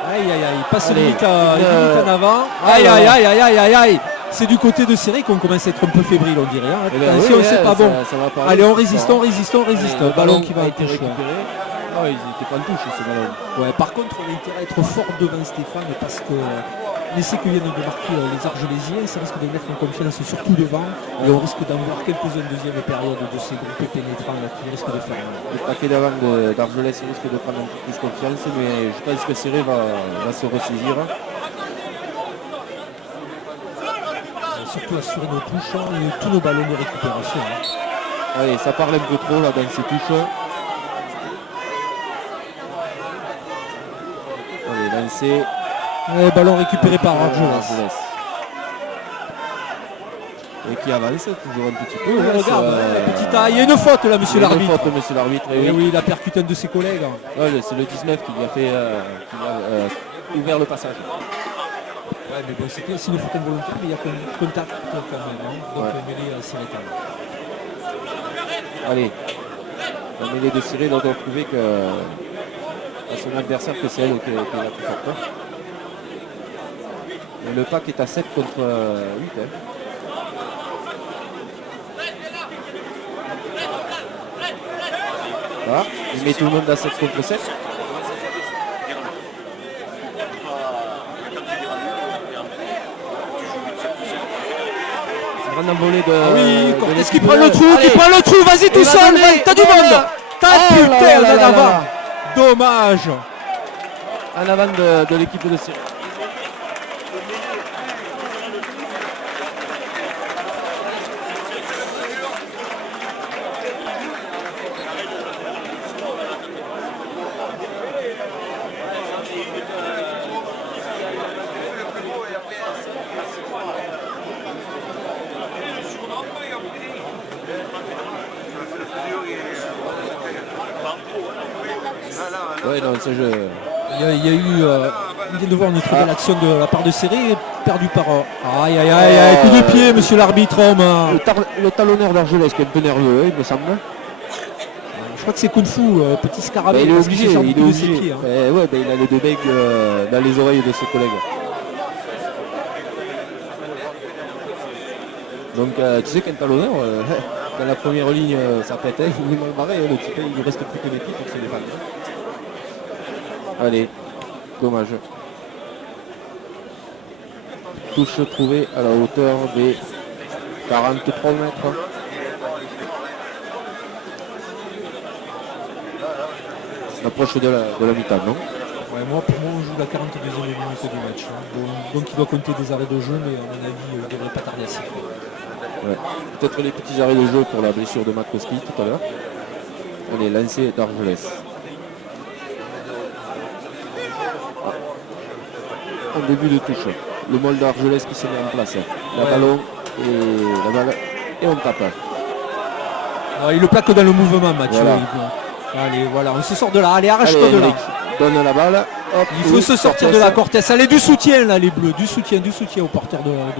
Aïe aïe aïe, passe Allez, limite en avant. Aïe aïe aïe aïe aïe aïe aïe. C'est du côté de Serré qu'on commence à être un peu fébrile, on dirait. Hein. Eh ben Attention, oui, c'est pas ça- bon. ça va parler, Allez, on ça. résiste, on résiste, on résiste. Allez, le Ballon qui va a en été touche. récupéré. Ah, ils n'étaient pas en touche ce ballon. Ouais, par contre, on a intérêt à être fort devant Stéphane parce que l'essai que viennent de marquer les Argelésiens, ça risque de mettre en confiance surtout devant. Et on risque d'en voir quelques-uns en deuxième période de ces groupes pénétrants là, qui risquent de faire mal. Le paquet d'avant d'Argelès risque de prendre un peu plus confiance, mais je pense que Serré va se ressaisir. Surtout assurer nos touches et tous nos ballons de récupération. Hein. Allez, ça parle un peu trop là dans ces touches. Allez, lancé. Ouais, ballon récupéré par Argelès. Et qui avance toujours un petit peu. Oui, hein, regarde, ça- petite taille. Il y a une faute là, monsieur Il y a une l'arbitre. faute, monsieur l'arbitre. Et oui. oui, il a percuté un de ses collègues. Ouais, c'est le 19 qui lui a fait qui lui a, ouvert le passage. Ouais, mais bon, c'est bien s'il ne faut qu'un volontaire, mais il y a contact quand même. Hein. Donc Ouais. mêlée à Sirétal. Allez, la mêlée de Serré doit prouver que à son adversaire que c'est elle qui est la plus forte. Et le pack est à 7 contre 8. Hein. Voilà, il met tout le monde à 7 contre 7. Grande envolée de. Ah oui, de Cortés l'équipe qui prend le de- trou, Allez, qui prend le trou, vas-y tout il va seul, donner, t'as du il va monde. donner. T'as Oh là putain là en là avant. là. Dommage. En avant de l'équipe de Serré. Ouais, non, ce jeu. Il y a eu, on vient de voir une très belle action de la part de Serré, perdu par... aïe aïe aïe aïe, coup de pied monsieur l'arbitre. Le talonneur d'Argelès qui est un peu nerveux, il me semble. Je crois que c'est Kung Fu, petit scarabée. Il est parce qu'il obligé, se sert il est beaucoup de ses obligé. pieds, hein. Ouais, il a les deux becs dans les oreilles de ses collègues. Donc tu sais qu'un talonneur, dans la première ligne, ça pète, hein, il est mal barré, le type, il ne reste plus que des pieds pour se défendre. Allez, dommage. Touche trouvée à la hauteur des 43 mètres. L'approche de la mi-temps, non? Ouais, pour moi, on joue la 42e minute du match. Hein. Donc il doit compter des arrêts de jeu, mais à mon avis, il ne devrait pas tarder à siffler. Ouais. Peut-être les petits arrêts de jeu pour la blessure de Matkowski tout à l'heure. Allez, lancé d'Argelès. En début de touche. Le molde d'Argelès qui se met en place. La ballon et la balle. Et on tape. Il le plaque dans le mouvement, Mathieu. Voilà. Allez, voilà, on se sort de là. Allez, arrache-toi Allez, de là. Eric, donne la balle. Hop, Il faut oui, se sortir de la Cortés. Allez, du soutien, là, les bleus. Du soutien au porteur de la balle.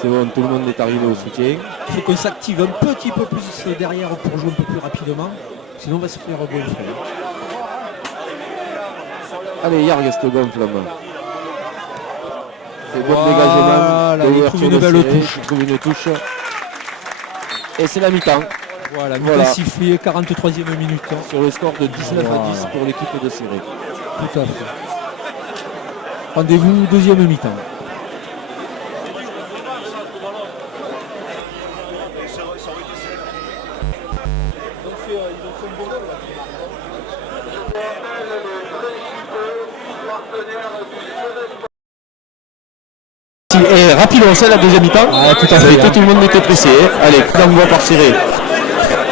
C'est bon, tout le monde est arrivé au soutien. Il faut qu'on s'active un petit peu plus derrière pour jouer un peu plus rapidement. Sinon, on va se faire gonfler. Allez, Yarg, cette gonfle. C'est bon Voilà, dégagement. il trouve une belle touche. Il trouve une touche. Et c'est la mi-temps. Voilà, Voilà. sifflé, 43e minute. Hein. Sur le score de 19 Voilà. à 10 pour l'équipe de Serré. Tout à fait. Rendez-vous deuxième mi-temps. Et rapide, on sait la deuxième mi-temps. Tout à fait. Tout le monde était pressé. Allez, coup d'envoi par Serré.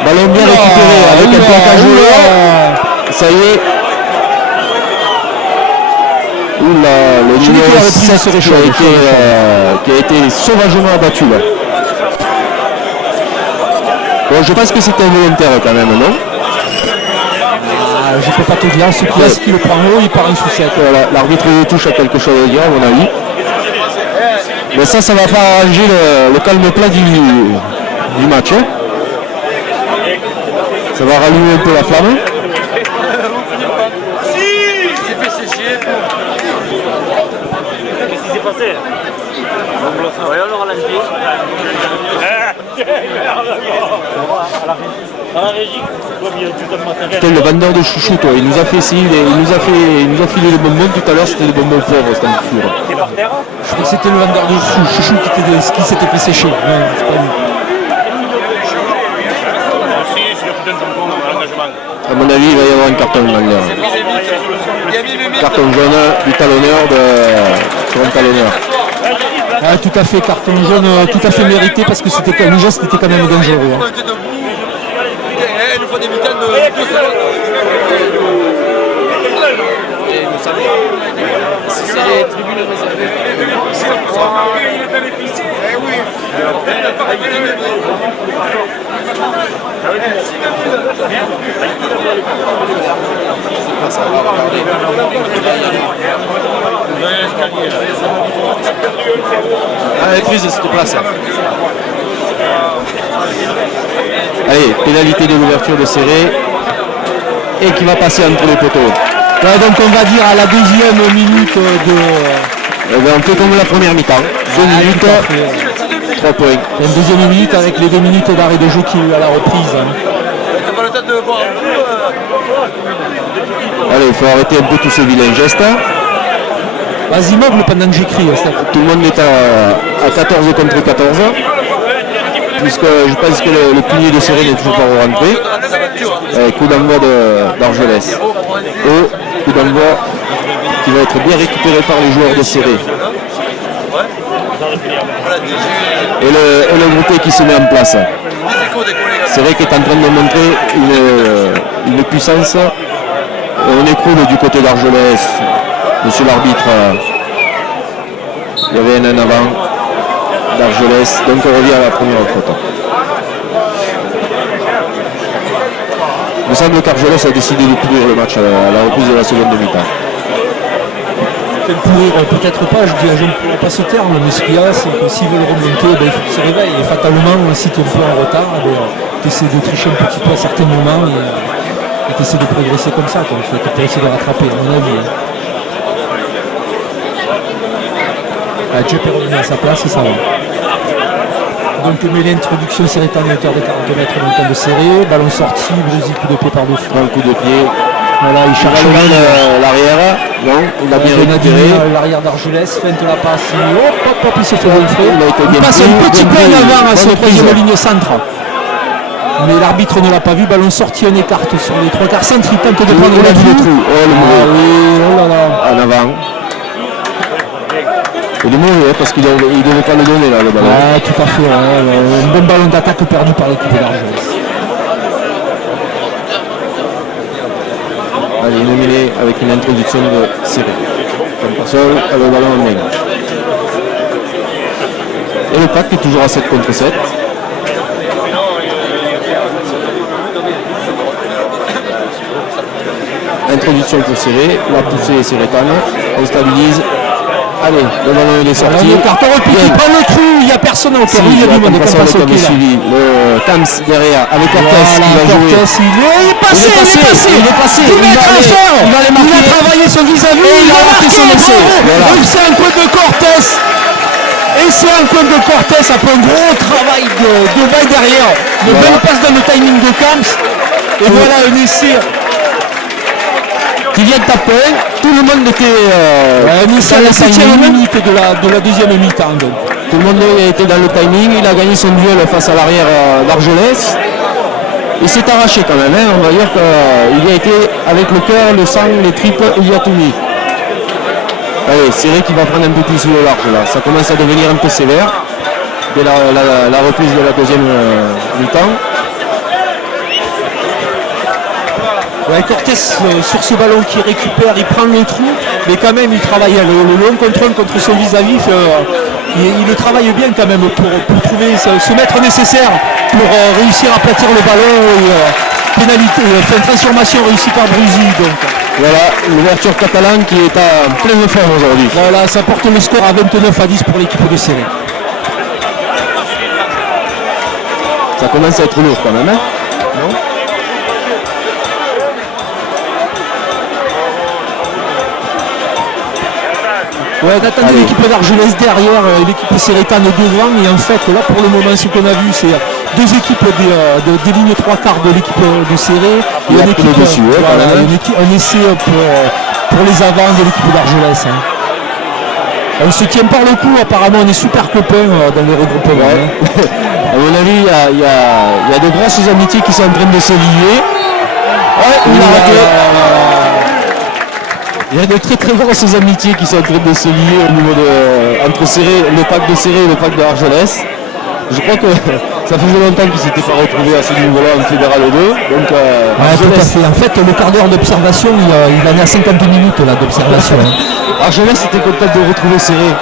Ballon bien récupéré avec un plaquage au joueur. Ça y est. Oula, le numéro 7 qui a été sauvagement abattu là. Bon, je pense que c'était involontaire quand même, non? Je peux pas te dire, ce qui le prend haut, il part en sucette. Voilà, l'arbitre touche à quelque chose à dire à mon avis. Mais ça va pas arranger le calme plat du match. Hein. Ça va rallumer un peu la flamme. Qu'est-ce qui s'est passé? On le ralentit. À la régie, le vendeur de chouchou, toi, il nous a fait essayer, il nous a filé les bonbons tout à l'heure, c'était des bonbons pauvres, c'était un four. T'es par terre? Je crois que c'était le vendeur de chouchou qui s'était fait sécher. Non, c'est pas lui. À mon avis, il va y avoir un carton jaune. Carton jaune du talonneur sur un talonneur. Ah, tout à fait, carton jaune tout à fait mérité parce que c'était quand même dangereux. Hein. Allez, prise de cette place. Allez, pénalité de l'ouverture de Serré et qui va passer entre les poteaux. Ouais, donc on va dire à la deuxième minute de... un peu comme la première mi-temps. 2 minutes, 3 points. Une deuxième minute avec les 2 minutes d'arrêt de jeu qui à la reprise. Hein. Allez, il faut arrêter un peu tous ces vilains gestes. Vas-y, meuble pendant que j'écris. Tout le monde est à 14 contre 14. Puisque je pense que le pilier de Serré n'est toujours pas rentré. Coup d'envoi d'Argelès. Coup d'envoi qui va être bien récupéré par les joueurs de Serré. Et le groupé qui se met en place. Serré qui est en train de montrer une puissance. On écroule du côté d'Argelès. Monsieur l'arbitre, il y avait un avant d'Argelès, donc on revient à la première faute. Il me semble qu'Argelès a décidé de pourrir le match à la reprise de la seconde mi-temps. Pourrir, peut-être pas, je ne pourrais pas ce terme, mais ce qu'il y a, c'est que s'ils veulent remonter, il faut qu'ils se réveillent. Et fatalement, si tu es un peu en retard, tu essaies de tricher un petit peu à certains moments et tu essaies de progresser comme ça, en fait, pour essayer de rattraper, à mon avis. Jeff est revenu à sa place et ça va. Donc mais l'introduction Serré en hauteur de 40 mètres dans le temps de Serré, ballon sorti, Brésil coup de pied par-dessus. Un coup de pied. Voilà, il cherche l'arrière. Non, il a bien récupéré. L'arrière d'Argelès, feinte la passe. Hop, il se fait rentrer. Il passe un petit peu en avant à sa troisième ligne centre. Mais l'arbitre ne l'a pas vu, ballon sorti, on écarte sur les trois quarts centre, il tente de prendre la vue. Oh là là. En avant. Il est mauvais parce qu'il ne devait pas le donner là, le ballon. Ouais, tout à fait. Un bon ballon d'attaque perdu par l'équipe d'Argelès. Allez, une mêlée avec une introduction de Serré. Comme personne, avec le ballon en main. Et le pack est toujours à 7 contre 7. Introduction pour Serré, la poussée Serrétane, on stabilise. Allez, le ballon il est sorti. Le carton repli qui prend le trou, il n'y a personne au cœur. Il y a du monde qui passe au pied là. Le Tams derrière avec Cortés qui va jouer. Il est passé. Il va les marquer. Il a travaillé son vis-à-vis. Et il a marqué son essai. C'est un coup de Cortés. Et c'est un coup de Cortés après un gros travail de bail derrière. Une belle passe dans le timing de Camps. Et voilà un essai qui vient de taper, tout le monde était à la 7e minute de la deuxième mi-temps. Tout le monde était dans le timing, il a gagné son duel face à l'arrière d'Argelès. Il s'est arraché quand même, hein. On va dire qu'il a été avec le cœur, le sang, les tripes, il y a tout mis. Allez, Serré qui va prendre un peu plus le large là. Ça commence à devenir un peu sévère dès la reprise de la deuxième mi-temps. Ouais, Cortés sur ce ballon qui récupère, il prend le trou, mais quand même il travaille le long contrôle contre son vis-à-vis. Il le travaille bien quand même pour trouver ce mètre nécessaire pour réussir à aplatir le ballon et pénalité, transformation réussie par Bruzy. Donc. Voilà, l'ouverture catalane qui est à pleine forme aujourd'hui. Voilà, ça porte le score à 29-10 pour l'équipe de Serré. Ça commence à être lourd quand même, hein? Non? Ouais, d'attendre l'équipe d'Argelès derrière, l'équipe Serretane devant, et en fait là pour le moment ce qu'on a vu c'est deux équipes des lignes 3 quarts de l'équipe de Serré et une équipe dessus, un essai pour les avants de l'équipe d'Argelès. Hein. On se tient par le cou, apparemment on est super copains dans le regroupement. Ouais. À mon avis il y a de grosses amitiés qui sont en train de se lier. Ouais, il a raté. Il y a de très très grosses amitiés qui sont en train de se lier au niveau entre Serré, le pack de Serré et le pack de Argelès. Je crois que ça faisait longtemps qu'ils ne s'étaient pas retrouvés à ce niveau-là en Fédéral 2. Donc, tout à fait. En fait, le quart d'heure d'observation, il en est à 50 minutes là, d'observation. Argelès était content de retrouver Serré.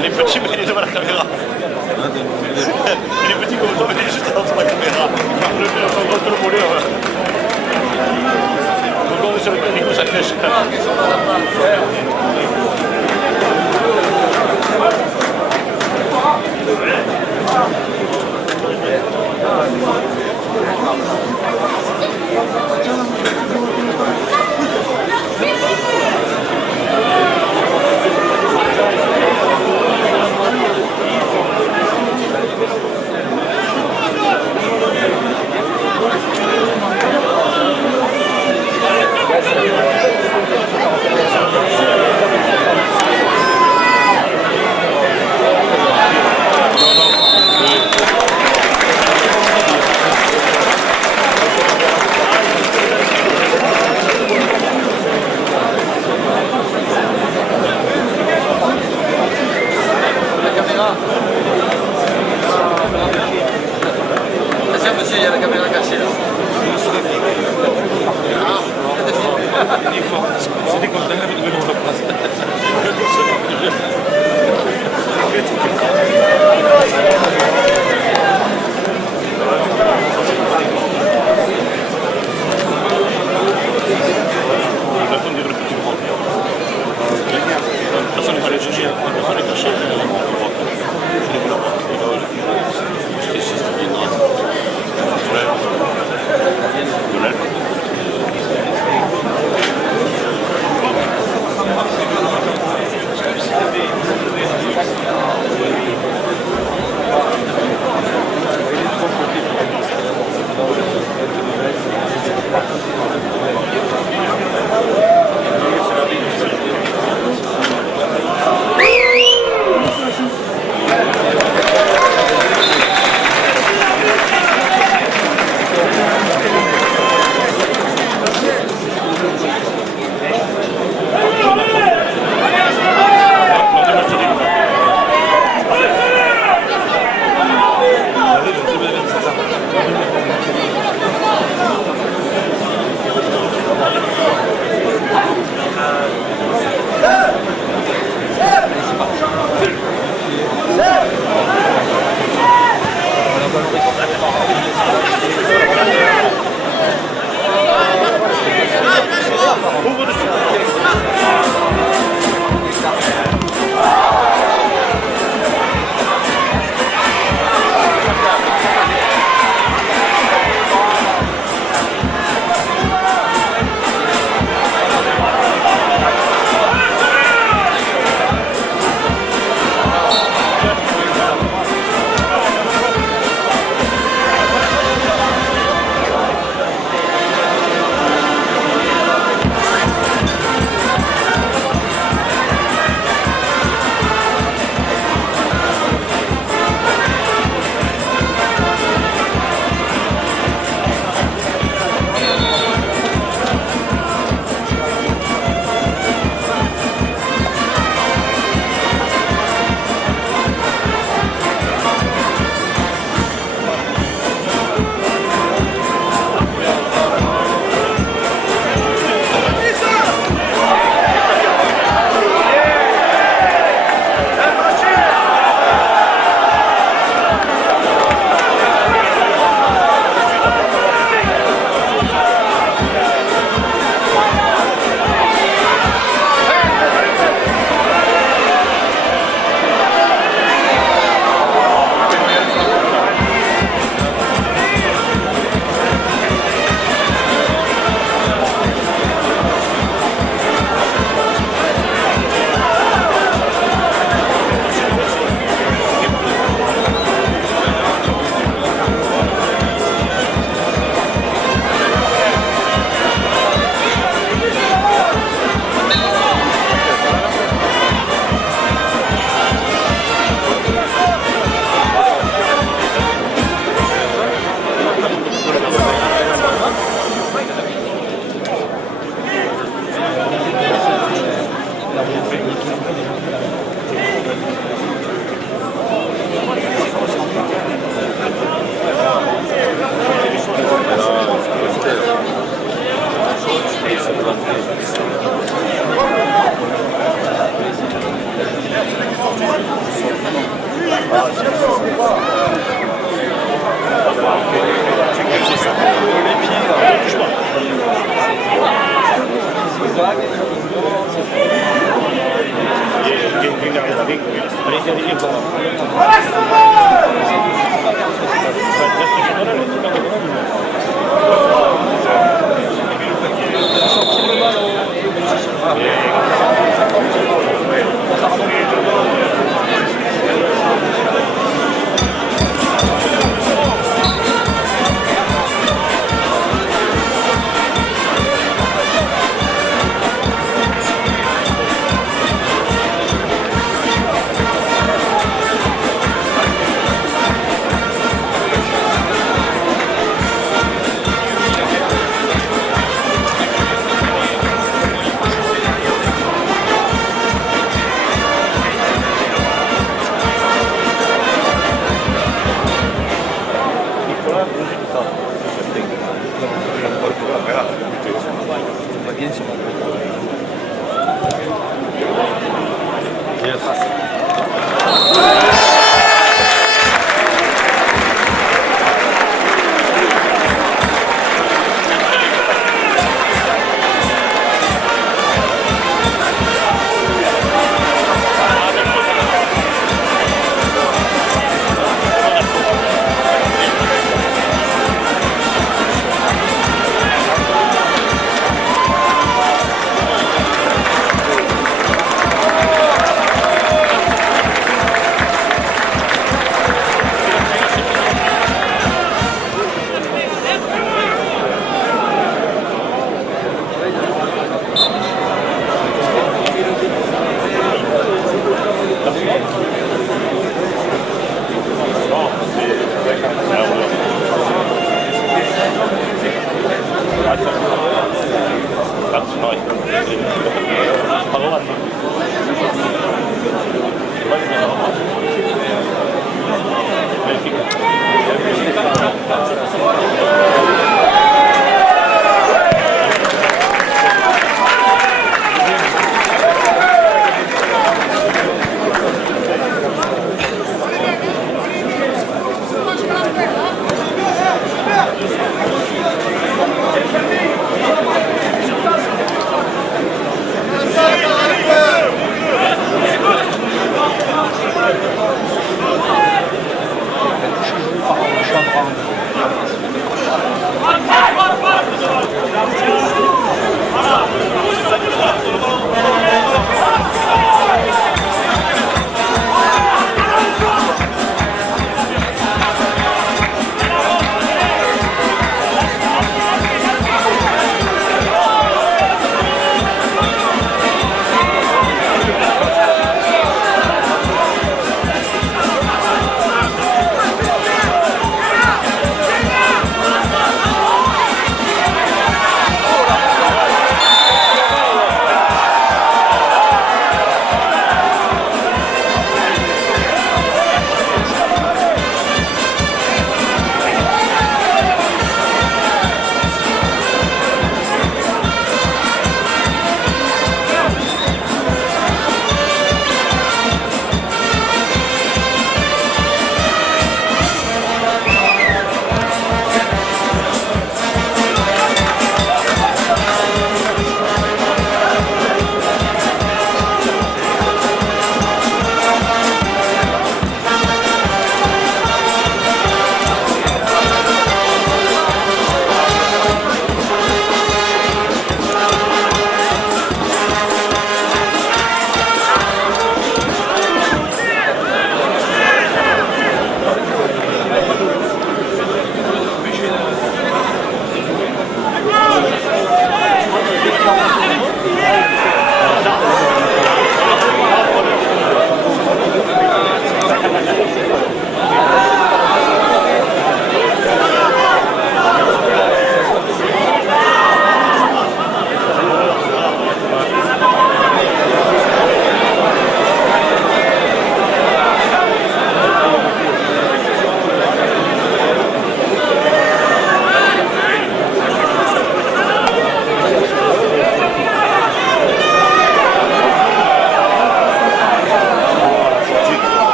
Les petits, mais il est devant la caméra. Il est petit comme toi, mais il est juste devant la caméra. Le fait, le mollet,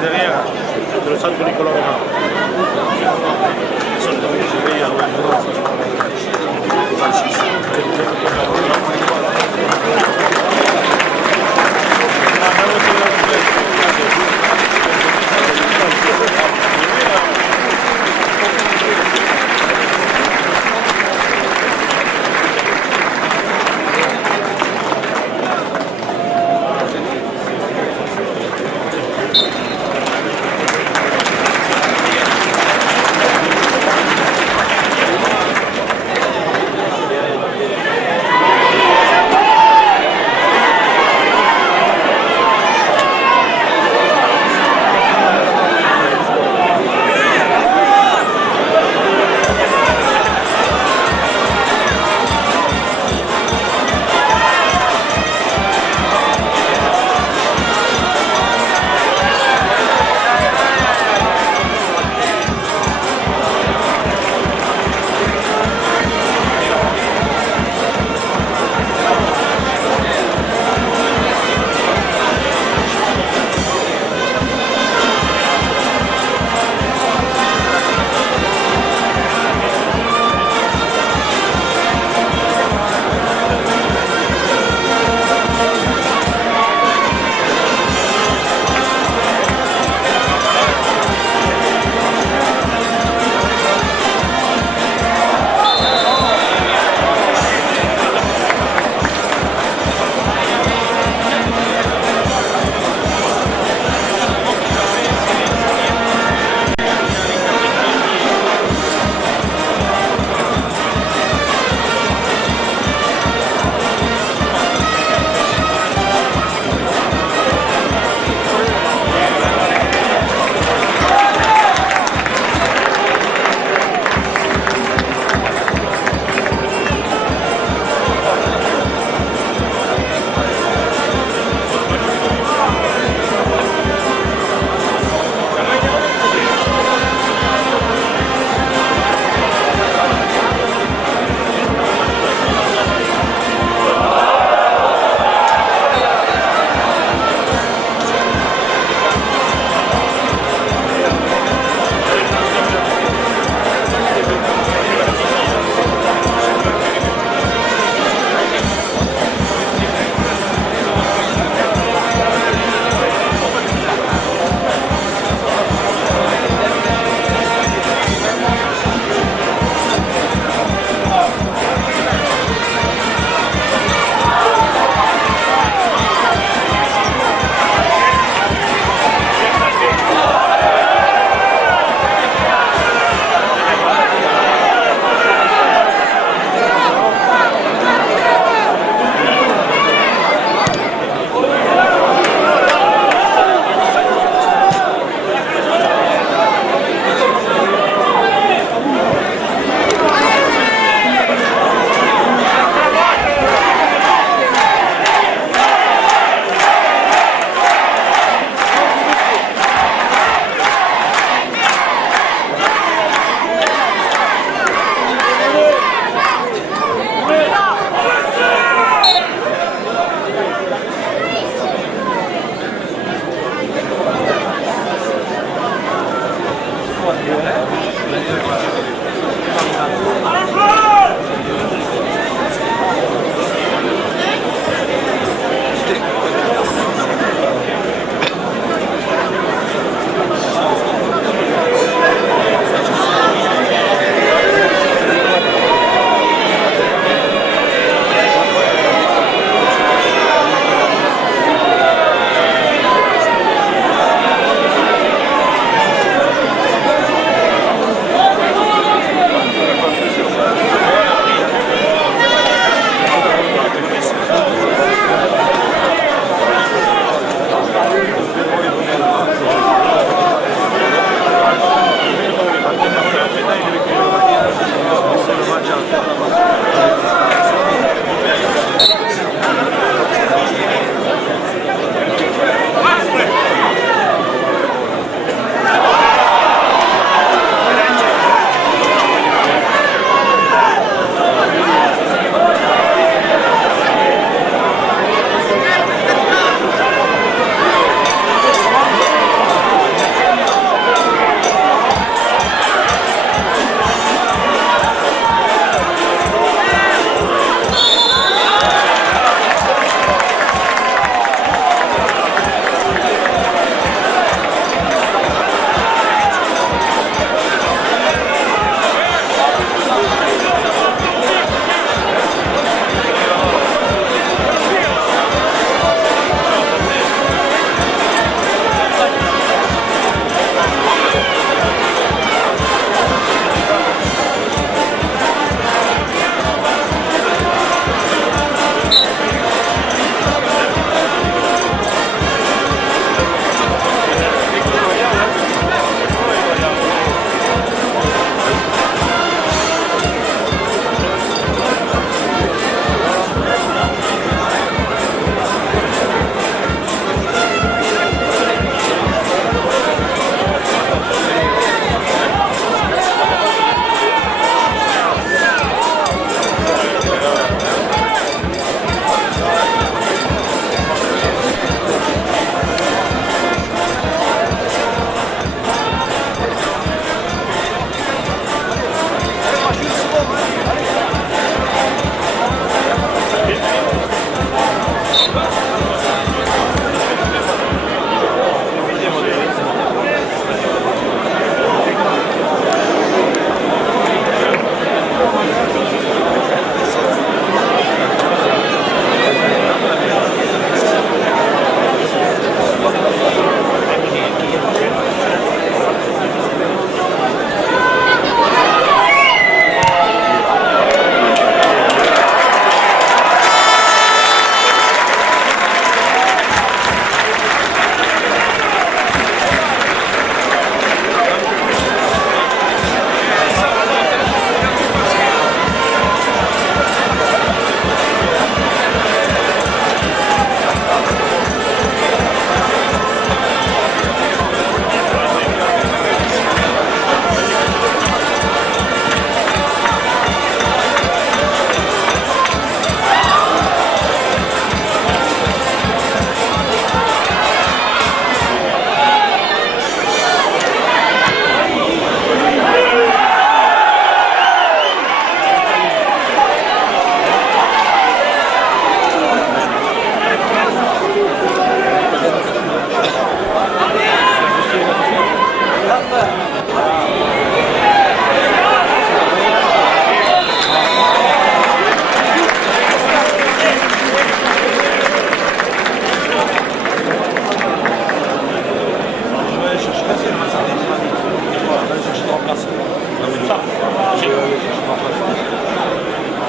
Derrière, le centre Nicolas Roman.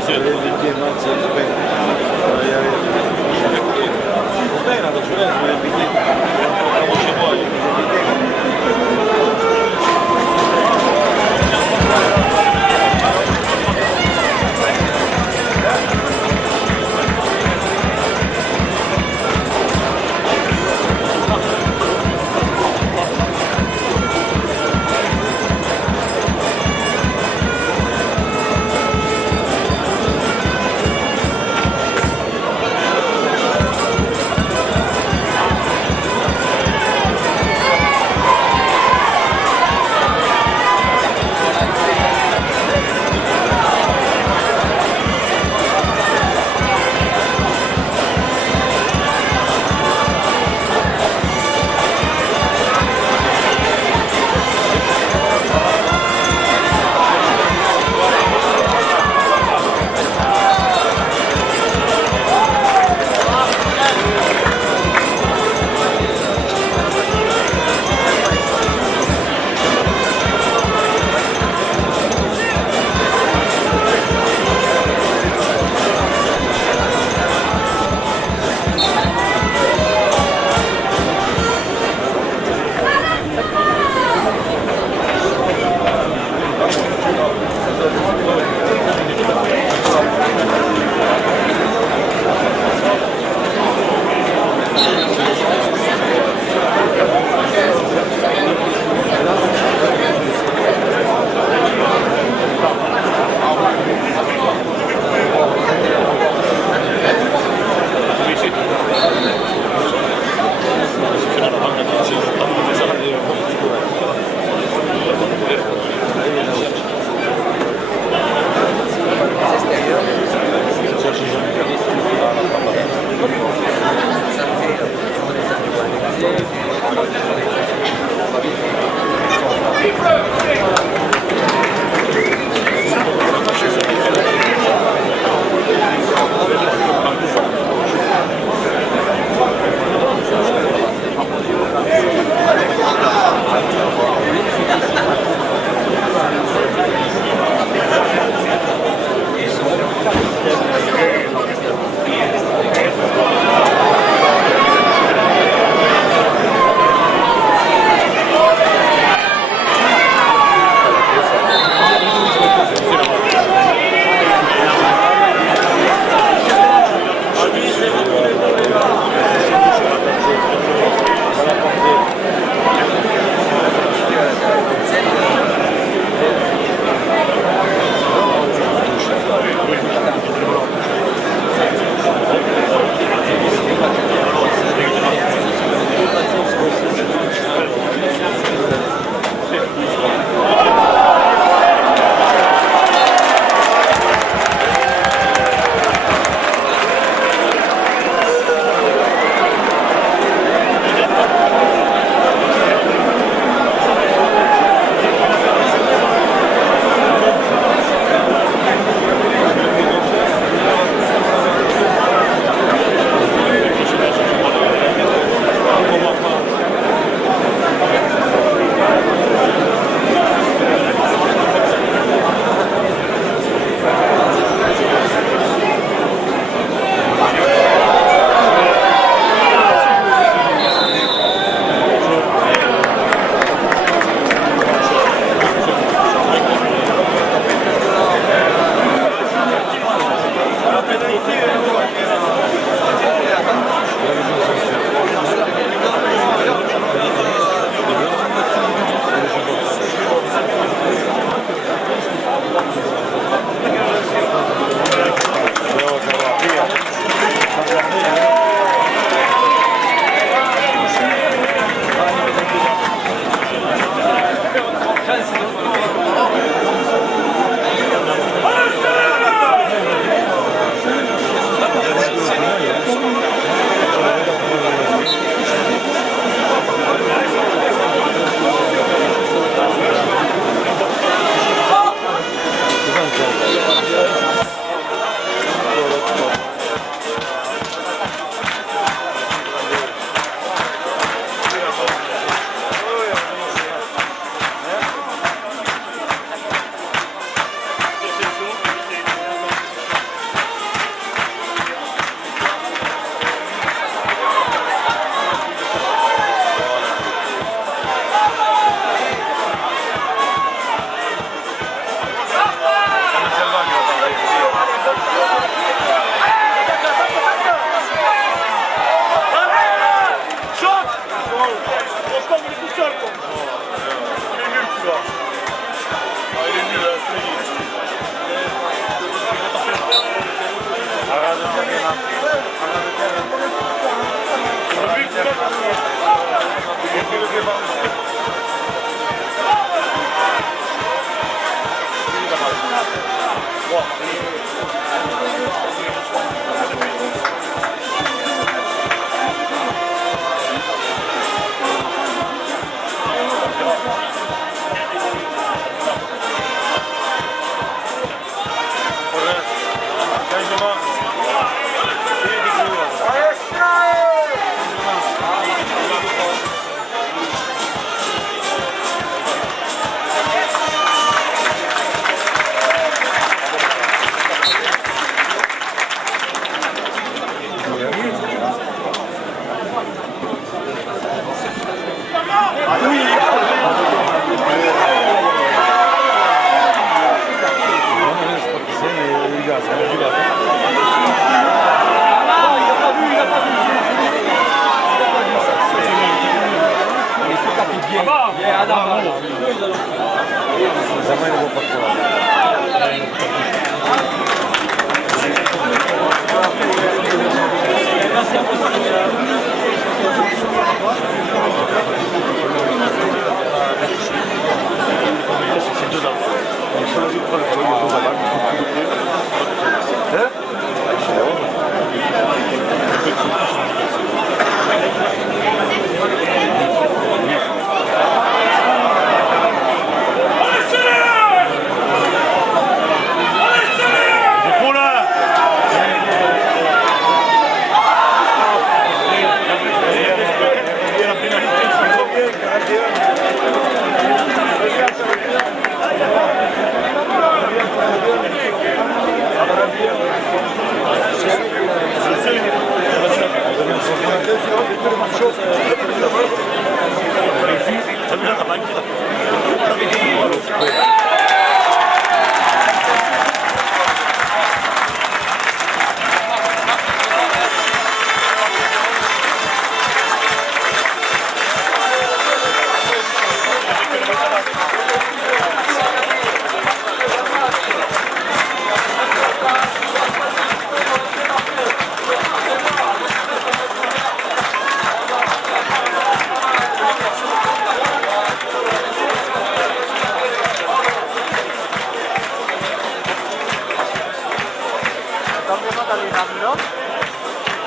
si le invité, Max, bene, la Juventus, le invité, chez moi, les invités.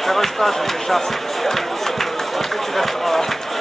Faire un stage de chasse. Ensuite, tu resteras.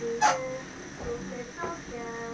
Pour cette ancienne